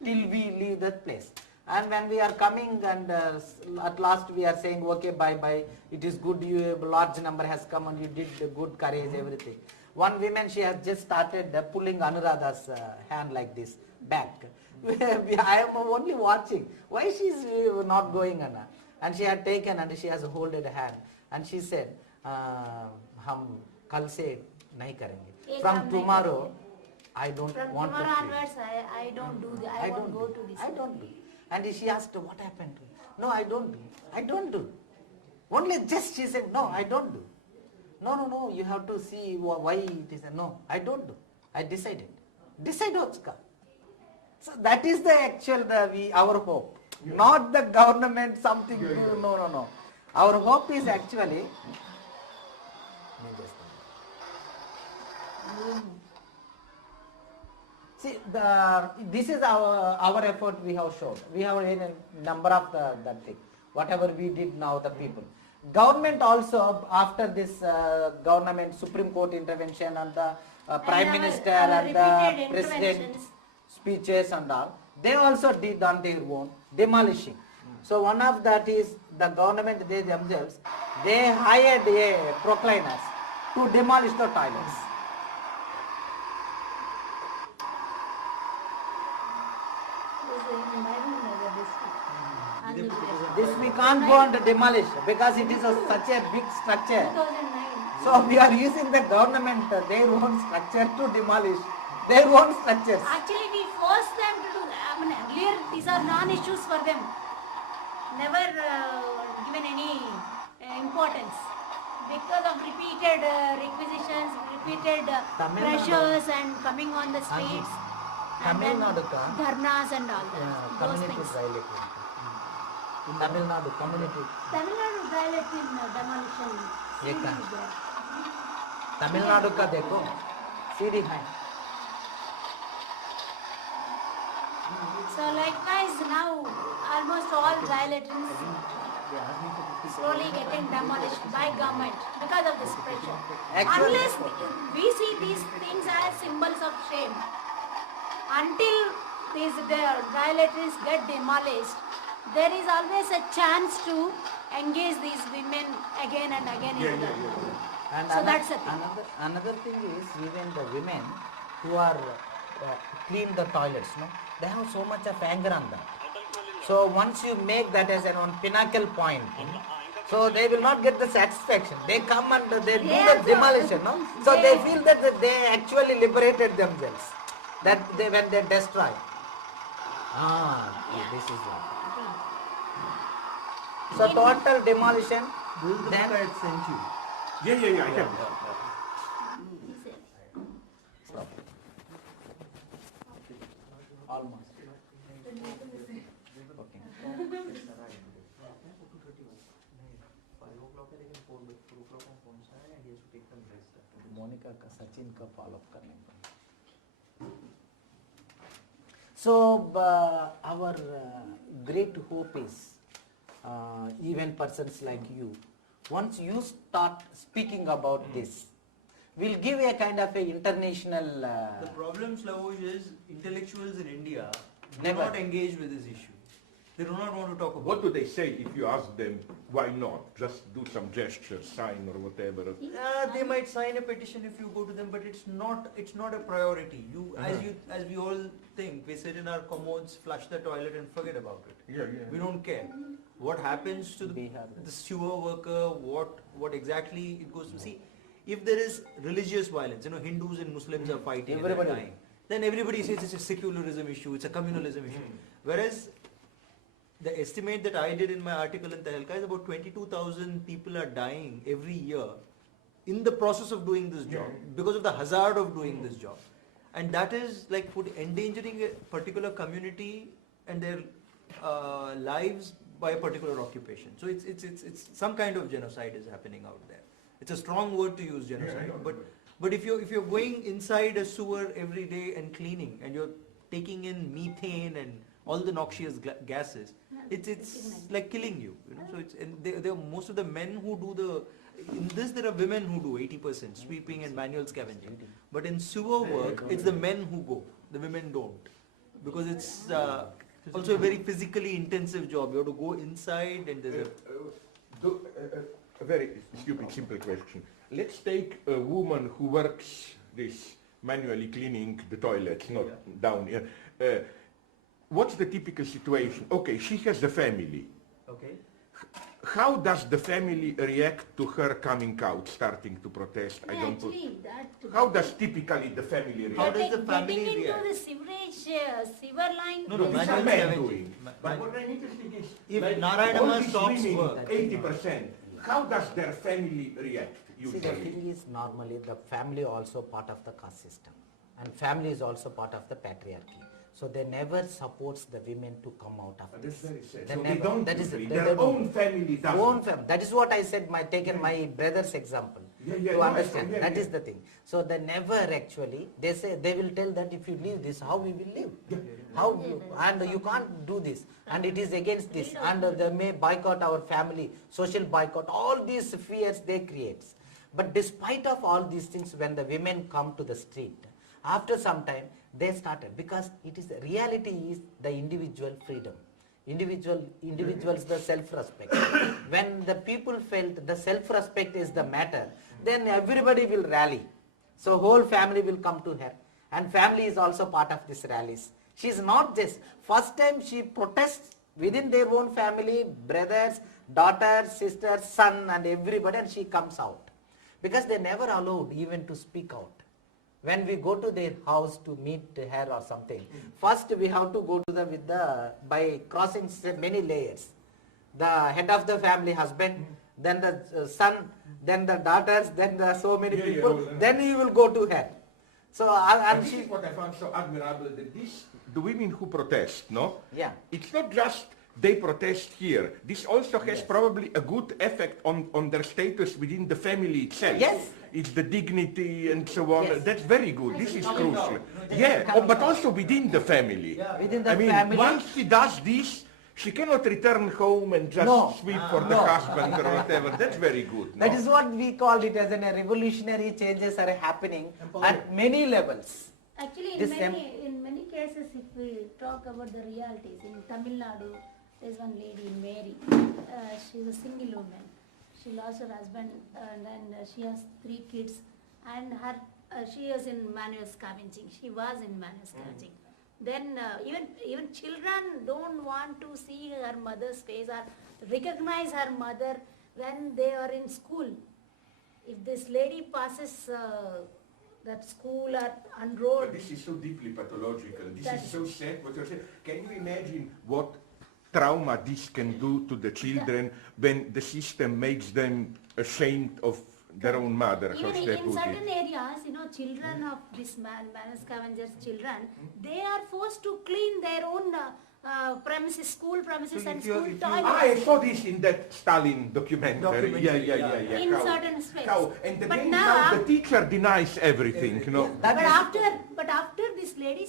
till we leave that place. And when we are coming and at last we are saying, okay, bye bye. It is good. You a large number has come and you did good courage, everything. One woman, she has just started pulling Anuradha's hand like this back. I am only watching. Why she is not going, Anna? And she had taken and she has holded a hand and she said, "Hum kal se nahi karenge." From tomorrow, I don't From want to. tomorrow clean. onwards, I don't do that. I won't go to this. I don't do. And she asked, what happened to you? No, I don't do. I don't do. Only just she said, no, I don't do. No, you have to see why it is. No, I don't do. I decided. Decide Ochka. So that is the actual, our hope. Not the government something to, no. Our hope is actually, see, this is our effort we have shown. We have a number of that thing. Whatever we did now, the people. Government also, after this government Supreme Court intervention and the Prime Minister and the repeated President interventions. speeches and all, they also did on their own demolishing. So one of that is the government, they themselves, they hired a proclaimers to demolish the toilets. This we can't go and demolish because it is such a big structure. 2009. So we are using the government, their own structure to demolish their own structures. Actually, we forced them to do that. I mean, earlier these are non-issues for them. Never given any importance. Because of repeated requisitions, repeated Tamil Nadu. pressures and coming on the streets. And Tamil then Nadu ka? dharnas and all that. Those Community things. violation. Tamil Nadu community. Tamil Nadu violate in demolition. Ek CD है? is there. Tamil Nadu का देखो सीढ़ी है. So likewise now almost all violations slowly getting demolished by government because of this pressure. Actually- Unless we see these things as symbols of shame, until these toiletries get demolished, there is always a chance to engage these women again and again in the And so that's the thing. another thing is even the women who are clean the toilets, no, they have so much of anger on that. So once you make that as an on pinnacle point, so they will not get the satisfaction. They come and they do the demolition, no. So they feel that they actually liberated themselves. That they when they destroy. This is it. So total demolition. This is the Then book I had sent you. Yeah, I have this. Almost. Monika का सचिन का follow up करने का. So our great hope is even persons like you, once you start speaking about this, will give a kind of a international. The problem, Slavosh, is intellectuals in India do Never. not engage with this issue. They do not want to talk about What do it. they say if you ask them why not? Just do some gesture, sign or whatever. They might sign a petition if you go to them, but it's not a priority. As we all think, we sit in our commodes, flush the toilet and forget about it. Yeah. We don't care. What happens to the sewer worker, what exactly it goes to. See, if there is religious violence, Hindus and Muslims are fighting, and Everybody. they're dying, then everybody says it's a secularism issue, it's a communalism issue. Whereas the estimate that I did in my article in Tehelka is about 22,000 people are dying every year in the process of doing this job because of the hazard of doing this job. And that is like endangering a particular community and their lives by a particular occupation. So it's some kind of genocide is happening out there. It's a strong word to use, genocide. But if you're going inside a sewer every day and cleaning and you're taking in methane and all the noxious gases, it's like killing you. So there are most of the men who do in this there are women who do 80% sweeping and manual scavenging. But in sewer work, it's the men who go, the women don't, because it's also a very physically intensive job. You have to go inside and there's A very stupid, simple question. Let's take a woman who works this manually cleaning the toilets, not down here. What's the typical situation? Okay, she has a family. okay. How does the family react to her coming out, starting to protest? How does typically the family react? How does the family getting into react? the sewerage, sewer line. No, These manual are men scavenging. doing. But what I'm interested is, If like, Narayana all these stops women, work. 80%, how does their family react See, the usually? thing is normally the family also part of the caste system, and family is also part of the patriarchy. So they never supports the women to come out of That's this. very sad. They So they never. don't That is usually. they Their don't. own family doesn't. Own family. That is what I said. Taken my brother's example Yeah, to no, understand. yeah, That yeah. is the thing. So they never actually. They say they will tell that if you leave this, how we will live? How and you can't do this, and it is against this, and they may boycott our family, social boycott. All these fears they create. But despite of all these things, when the women come to the street, after some time they started, because it is reality is the individual freedom, individuals the self-respect. When the people felt the self-respect is the matter, then everybody will rally. So whole family will come to her, and family is also part of this rallies. She is not just first time she protests within their own family, brothers, daughters, sisters, son, and everybody, and she comes out. Because they never allowed even to speak out. When we go to their house to meet her or something, first we have to go to by crossing many layers. The head of the family, husband, then the son, then the daughters, then the so many people, then you will go to her. So And and this she, is what I found so admirable, that the women who protest, no? yeah. It's not just they protest here. This also has probably a good effect on their status within the family itself. Yes. It's the dignity and so on. Yes. That's very good. This is crucial. Yeah, but also within the family. Within the I mean, family. once she does this, she cannot return home and just No. sweep for the husband or whatever. That's very good. That no? is what we called it as a revolutionary changes are happening at many levels. Actually, This in many cases, if we talk about the realities, in Tamil Nadu, there's one lady, Mary. She's a single woman. She lost her husband, and then she has 3 kids, and she is in manual scavenging. She was in manual scavenging. Then even children don't want to see her mother's face or recognize her mother when they are in school. If this lady passes that school or on road. But this is so deeply pathological. This That- is so sad what you're saying. Can you imagine what trauma this can do to the children when the system makes them ashamed of their own mother, how Even should I in put certain it? areas, children of this man scavengers children, they are forced to clean their own premises, school premises So and if you- school if you- I toilets saw this in that Stalin documentary. Yeah. in How- certain spaces. And But then now, the teacher denies everything, you know. That but is- after this lady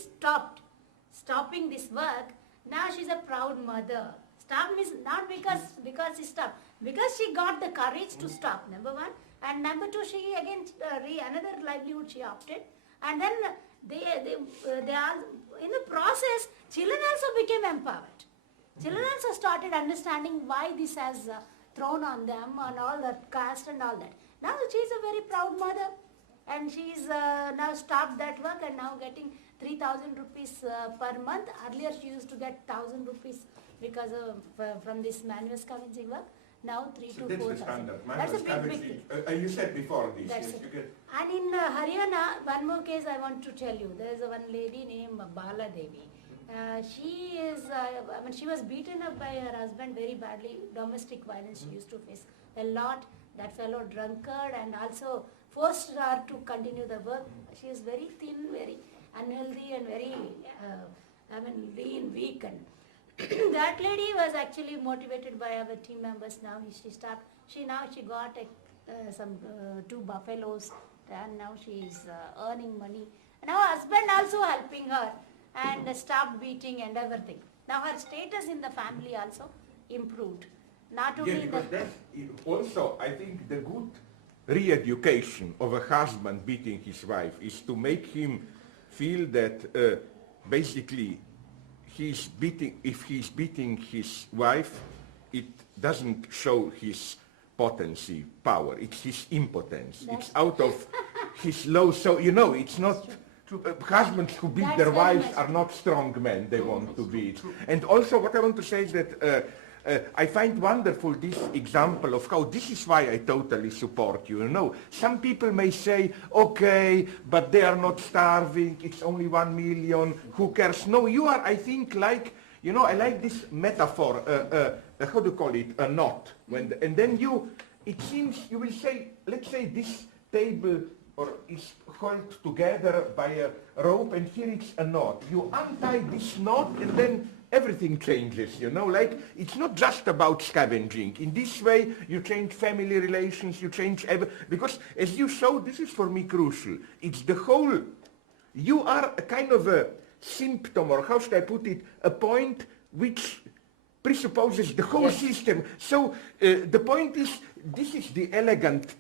stopping this work, now she's a proud mother. Stop means not because she stopped, because she got the courage to stop. Number one, and number two, she again another livelihood she opted, and then they are in the process. Children also became empowered. Children also started understanding why this has thrown on them and all that caste and all that. Now she is a very proud mother, and she is now stopped that work and now getting 3,000 rupees per month. Earlier she used to get 1,000 rupees because of from this manual scavenging work. Now 3 So to that's 4,000. the standard. That's a big thing. You said before this. That's Yes, it. you get- And in Haryana, one more case I want to tell you. There is one lady named Bala Devi. She was beaten up by her husband very badly. Domestic violence she used to face a lot. That fellow drunkard, and also forced her to continue the work. She is very thin, very unhealthy, and very lean, weak, and that lady was actually motivated by our team members. Now she got some 2 buffaloes, and now she is earning money. And her husband also helping her, and stopped beating and everything. Now her status in the family also improved. Not only Yeah, in because the that's also, I think, the good re-education of a husband beating his wife is to make him feel that basically if he's beating his wife, it doesn't show his potency, power. It's his impotence. It's out of his low. So, it's not... husbands who beat That's their very wives much are not strong men. They want to be. And also what I want to say is that I find wonderful this example of how this is why I totally support you. Some people may say, okay, but they are not starving. It's only 1 million. Who cares? No, you are, I think, I like this metaphor. How do you call it? A knot. And then it seems you will say, let's say this table is held together by a rope, and here it's a knot. You untie this knot, and then everything changes, it's not just about scavenging. In this way, you change family relations, you change because as you show, this is for me crucial. It's the whole, you are a kind of a symptom, or how should I put it, a point which presupposes the whole system. So the point is, this is the elegant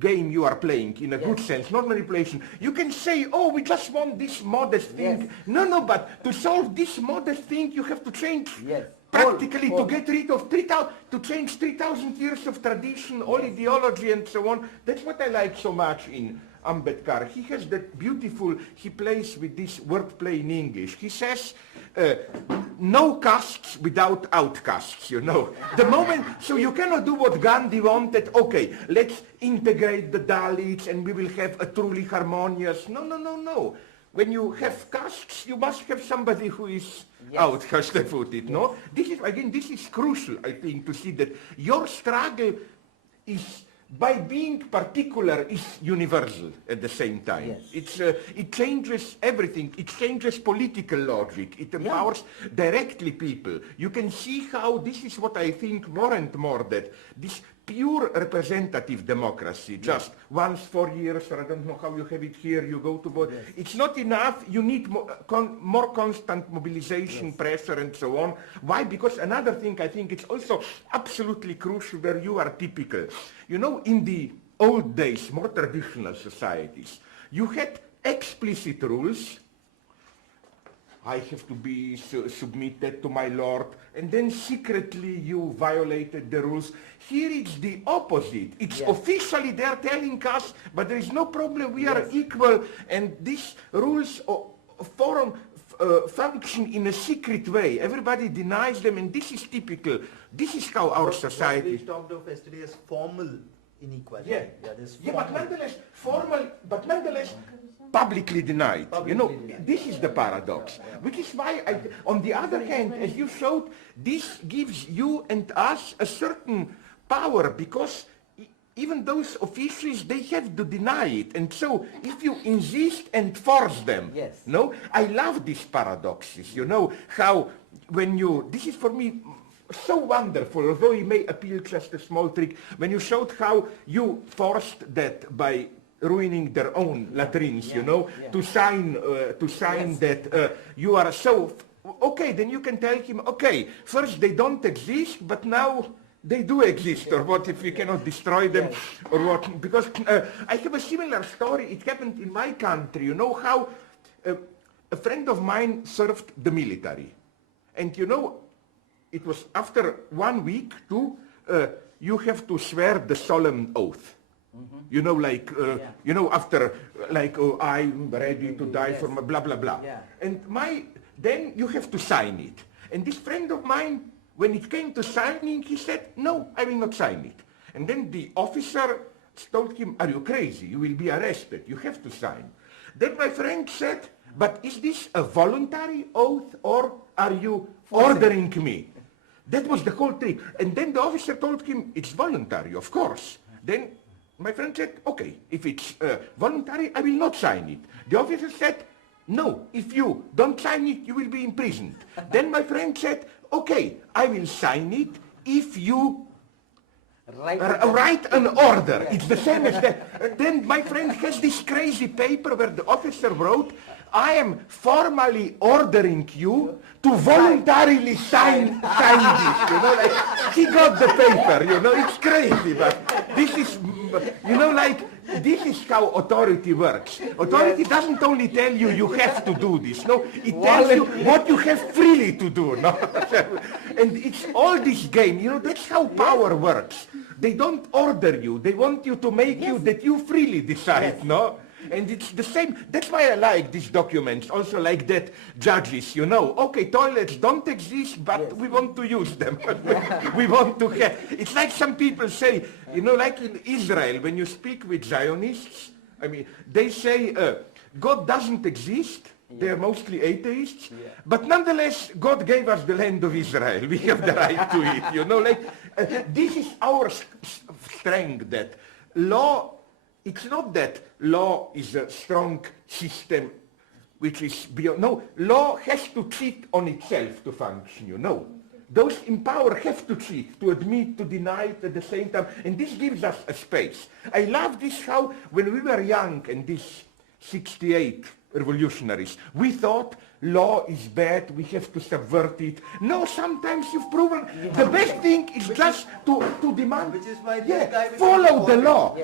game you are playing in a good sense, not manipulation. You can say, oh, we just want this modest thing. Yes. No, but to solve this modest thing, you have to change Yes. practically Whole. to get rid of 3,000, to change 3,000 years of tradition, all ideology and so on. That's what I like so much in Ambedkar. He has that beautiful, he plays with this wordplay in English. He says, no castes without outcasts, The moment, so you cannot do what Gandhi wanted, okay, let's integrate the Dalits and we will have a truly harmonious, no. When you have castes, you must have somebody who is out, how should I put it, no? This is crucial, I think, to see that your struggle is, by being particular, is universal at the same time. Yes. It changes everything. It changes political logic. It empowers directly people. You can see how this is what I think more and more, that this pure representative democracy, just once 4 years, or I don't know how you have it here, you go to vote. It's not enough. You need more constant mobilization, pressure, and so on. Why? Because another thing, I think it's also absolutely crucial where you are typical. In the old days, more traditional societies, you had explicit rules. I have to be submitted to my lord, and then secretly you violated the rules. Here it's the opposite. It's officially they're telling us, but there is no problem, we are equal, and these rules function in a secret way. Everybody denies them, and this is typical. This is how our society... What we talked of yesterday is formal inequality. Yeah, there's but nonetheless, publicly denied. This is the paradox. Which is why, on the other hand, as you showed, this gives you and us a certain power, because even those officials, they have to deny it. And so, if you insist and force them, I love these paradoxes. How when you, this is for me so wonderful, although it may appeal just a small trick, when you showed how you forced that by ruining their own latrines, to sign that you are so, okay, then you can tell him, okay, first they don't exist, but now they do exist, or what if we cannot destroy them, or what, because I have a similar story. It happened in my country. How a friend of mine served the military, and it was after 1 week you have to swear the solemn oath. After, oh, I'm ready to die for my blah, blah, blah. And then you have to sign it. And this friend of mine, when it came to signing, he said, no, I will not sign it. And then the officer told him, are you crazy? You will be arrested. You have to sign. Then my friend said, but is this a voluntary oath, or are you ordering me? That was the whole trick. And then the officer told him, it's voluntary, of course. Then my friend said, okay, if it's voluntary, I will not sign it. The officer said, no, if you don't sign it, you will be imprisoned. Then my friend said, okay, I will sign it if you write an order. It's the same as that. Then my friend has this crazy paper where the officer wrote, I am formally ordering you to voluntarily sign this. He got the paper, it's crazy, but this is, this is how authority works. Authority doesn't only tell you you have to do this, it tells you what you have freely to do, And it's all this game, that's how power works. They don't order you, they want you to make you that you freely decide, And it's the same, that's why I like these documents, also like that judges, okay, toilets don't exist, but we want to use them. We want to have, it's like some people say, like in Israel, when you speak with Zionists, they say, God doesn't exist, they're mostly atheists, but nonetheless, God gave us the land of Israel, we have the right to it, this is our strength, that law, it's not that law is a strong system which is beyond. No, law has to cheat on itself to function, Those in power have to cheat, to admit, to deny it at the same time. And this gives us a space. I love this how when we were young and these 68 revolutionaries, we thought law is bad, we have to subvert it. No, sometimes you've proven the best thing is just to demand, which is why follow the law.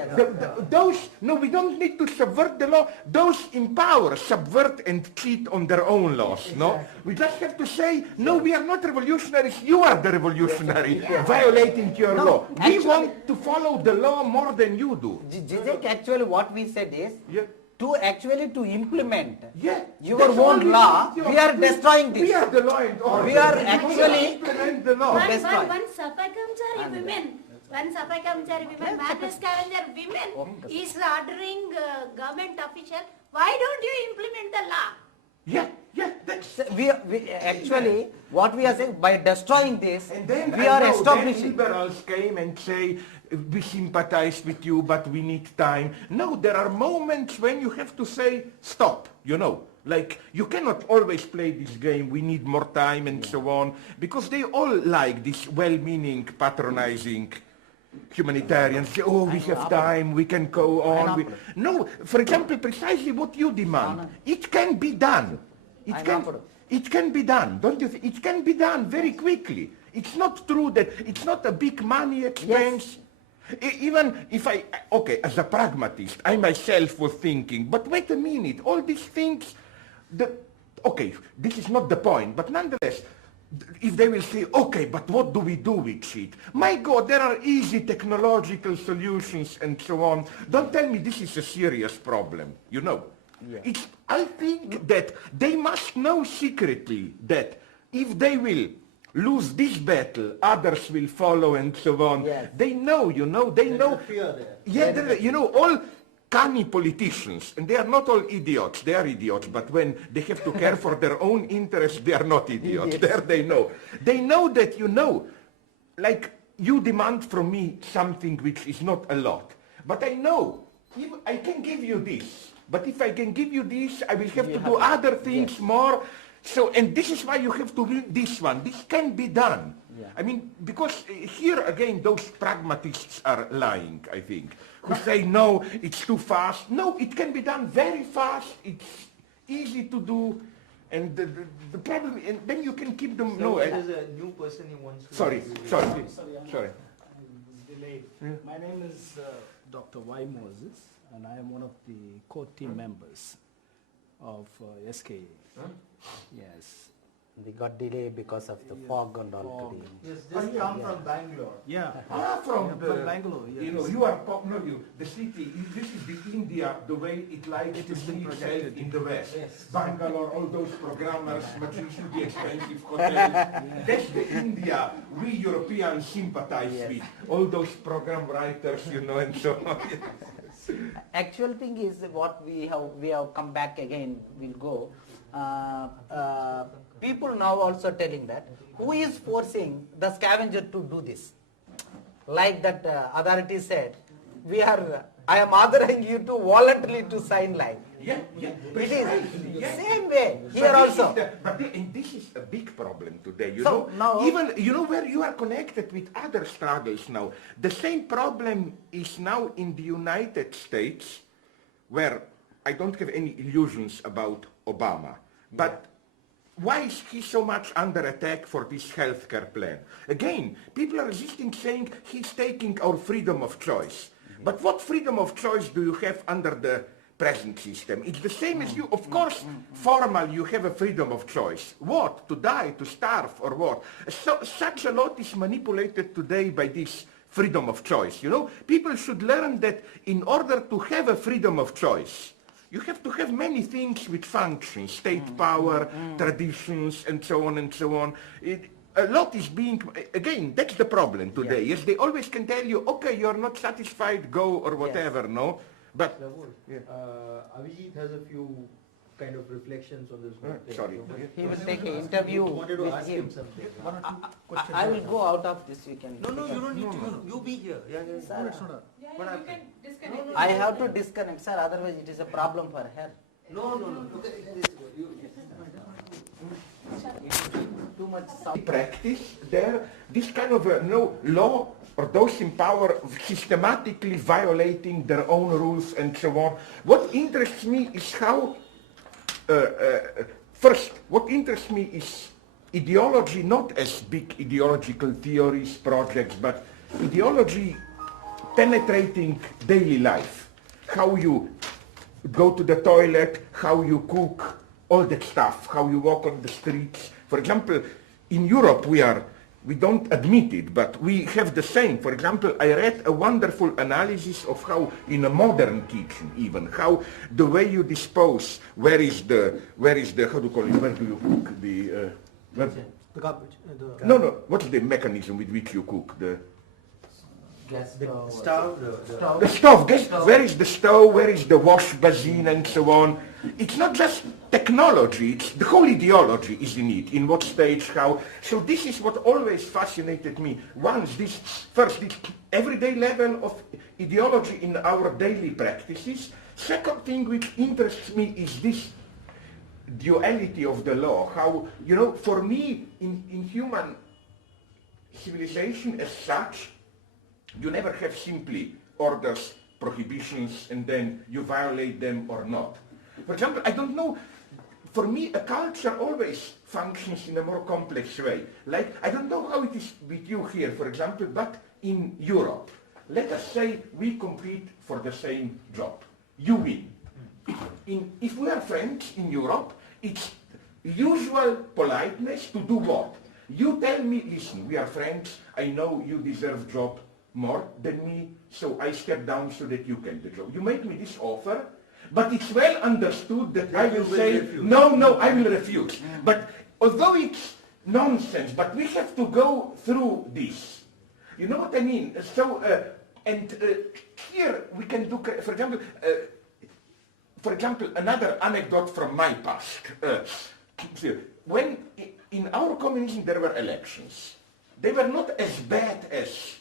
We don't need to subvert the law. Those in power subvert and cheat on their own laws, We just have to say, no, we are not revolutionaries, you are the revolutionary, violating your law. We want to follow the law more than you do. Zizek, actually what we said is, to implement your that's own law, we are destroying this. We are the law and order. We are actually implement the law. One Sapakamchari women, madness scavenger women is ordering government official, why don't you implement the law? That's... We actually, what we are saying, by destroying this, and then we are establishing... Then liberals came and say, we sympathize with you, but we need time. No, there are moments when you have to say, stop, Like, you cannot always play this game, we need more time and so on, because they all like this well-meaning, patronizing humanitarians. Say, oh, we have time, we can go on. No, for example, precisely what you demand. It can be done. It can be done, don't you think? It can be done very quickly. It's not true that it's not a big money expense. Even if okay, as a pragmatist, I myself was thinking, but wait a minute, all these things, okay, this is not the point, but nonetheless, if they will say, okay, but what do we do with it? My God, there are easy technological solutions and so on. Don't tell me this is a serious problem, you know. Yeah. I think that they must know secretly that if they will lose this battle, others will follow and so on. Yes. They know, you know, they know. Fear there. Yeah, you know, all canny politicians, and they are not all idiots, they are idiots, but when they have to care for their own interests, they are not idiots. Yes. There they know. They know that, you know, like you demand from me something which is not a lot, but I know, if I can give you this, but if I can give you this, I will have to do other things. Yes. More. So, and this is why you have to read this one. This can be done. Yeah. I mean, because here again, those pragmatists are lying, I think, who say, no, it's too fast. No, it can be done very fast. It's easy to do. And the problem, and then you can keep them. So no, there's a new person who wants to. Sorry. I'm delayed. Yeah. My name is Dr. Y. Moses, and I am one of the core team members of SKA. Huh? Yes. We got delayed because of the fog and all today. Yes, just come from Bangalore. Yeah. From Bangalore. Yes. You know, you are the city. This is the India, the way it likes to see itself in the West. Yes. Bangalore, all those programmers, the expensive hotels. That's the India we Europeans sympathize with. All those program writers, you know, and so on. Actual thing is what we have come back again. We'll go. People now also telling that who is forcing the scavenger to do this, like that authority said, I am ordering you to voluntarily to sign like. Yeah, it is same way here also. And this is a big problem today. You know, now, even you know where you are connected with other struggles now. The same problem is now in the United States, where I don't have any illusions about Obama, but why is he so much under attack for this healthcare plan? Again, people are resisting, saying he's taking our freedom of choice. But what freedom of choice do you have under the present system? It's the same as you. Of course, formal, you have a freedom of choice. What? To die, to starve, or what? So, such a lot is manipulated today by this freedom of choice. You know, people should learn that in order to have a freedom of choice, you have to have many things which function, state power, traditions, and so on and so on. A lot is being, again, that's the problem today. Yes, they always can tell you, okay, you're not satisfied, go, or whatever, no? But, Avijit has a few kind of reflections on this whole thing. Sorry. He will take an interview wanted to with ask him. something. I will go out of this, you can. No, you don't need to. You be here. Sir, You can disconnect. I have to disconnect, sir, otherwise it is a problem for her. No. Okay, Too much sound. practice there, this kind of law or those in power systematically violating their own rules and so on. What interests me is how, first, what interests me is ideology, not as big ideological theories, projects, but ideology penetrating daily life. How you go to the toilet, how you cook, all that stuff, how you walk on the streets. For example, in Europe we don't admit it, but we have the same. For example, I read a wonderful analysis of how in a modern kitchen even, how the way you dispose, where is the, how do you call it, where do you cook? The garbage. No, what's the mechanism with which you cook? The stove. The stove. Where is the stove? Where is the wash basin and so on? It's not just technology, it's the whole ideology is in it, in what stage, how. So this is what always fascinated me. This everyday level of ideology in our daily practices. Second thing which interests me is this duality of the law. How, you know, for me, in human civilization as such, you never have simply orders, prohibitions, and then you violate them or not. For example, I don't know, for me a culture always functions in a more complex way. Like, I don't know how it is with you here, for example, but in Europe, let us say we compete for the same job. You win. If we are friends in Europe, it's usual politeness to do what? You tell me, listen, we are friends, I know you deserve job more than me, so I step down so that you can do the job. You make me this offer, but it's well understood that I will say, no, I will refuse. But although it's nonsense, but we have to go through this. You know what I mean? So, here we can do, for example, another anecdote from my past. When in our communism there were elections, they were not as bad as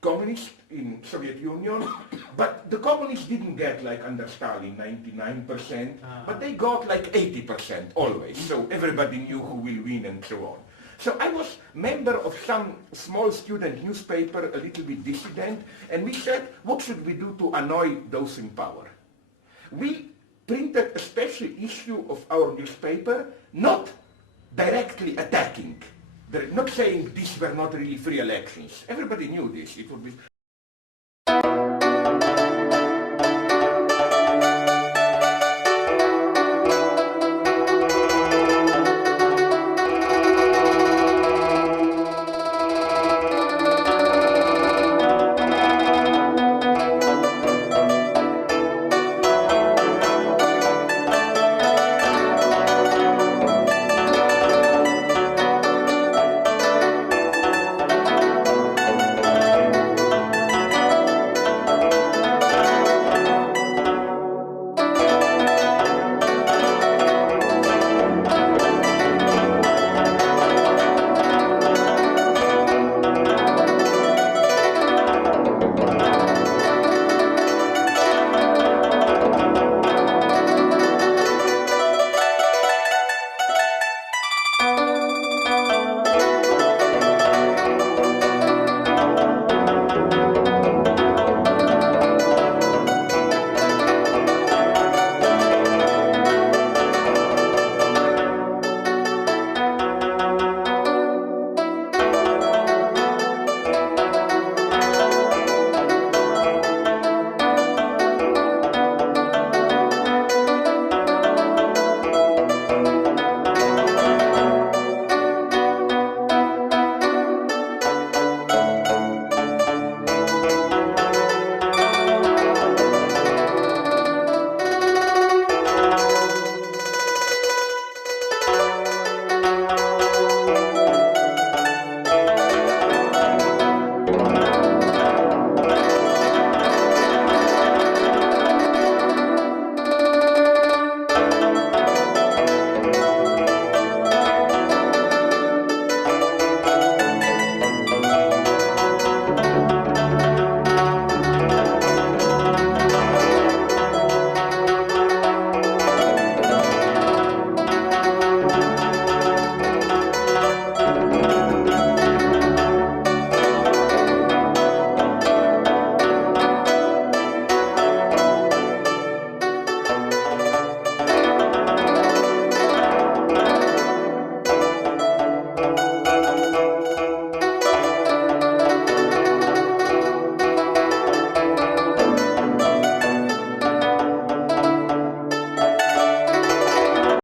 communists in Soviet Union, but the communists didn't get, like under Stalin, 99%, but they got like 80% always, so everybody knew who will win and so on. So I was member of some small student newspaper, a little bit dissident, and we said, what should we do to annoy those in power? We printed a special issue of our newspaper, not directly attacking, not saying these were not really free elections. Everybody knew this. It would be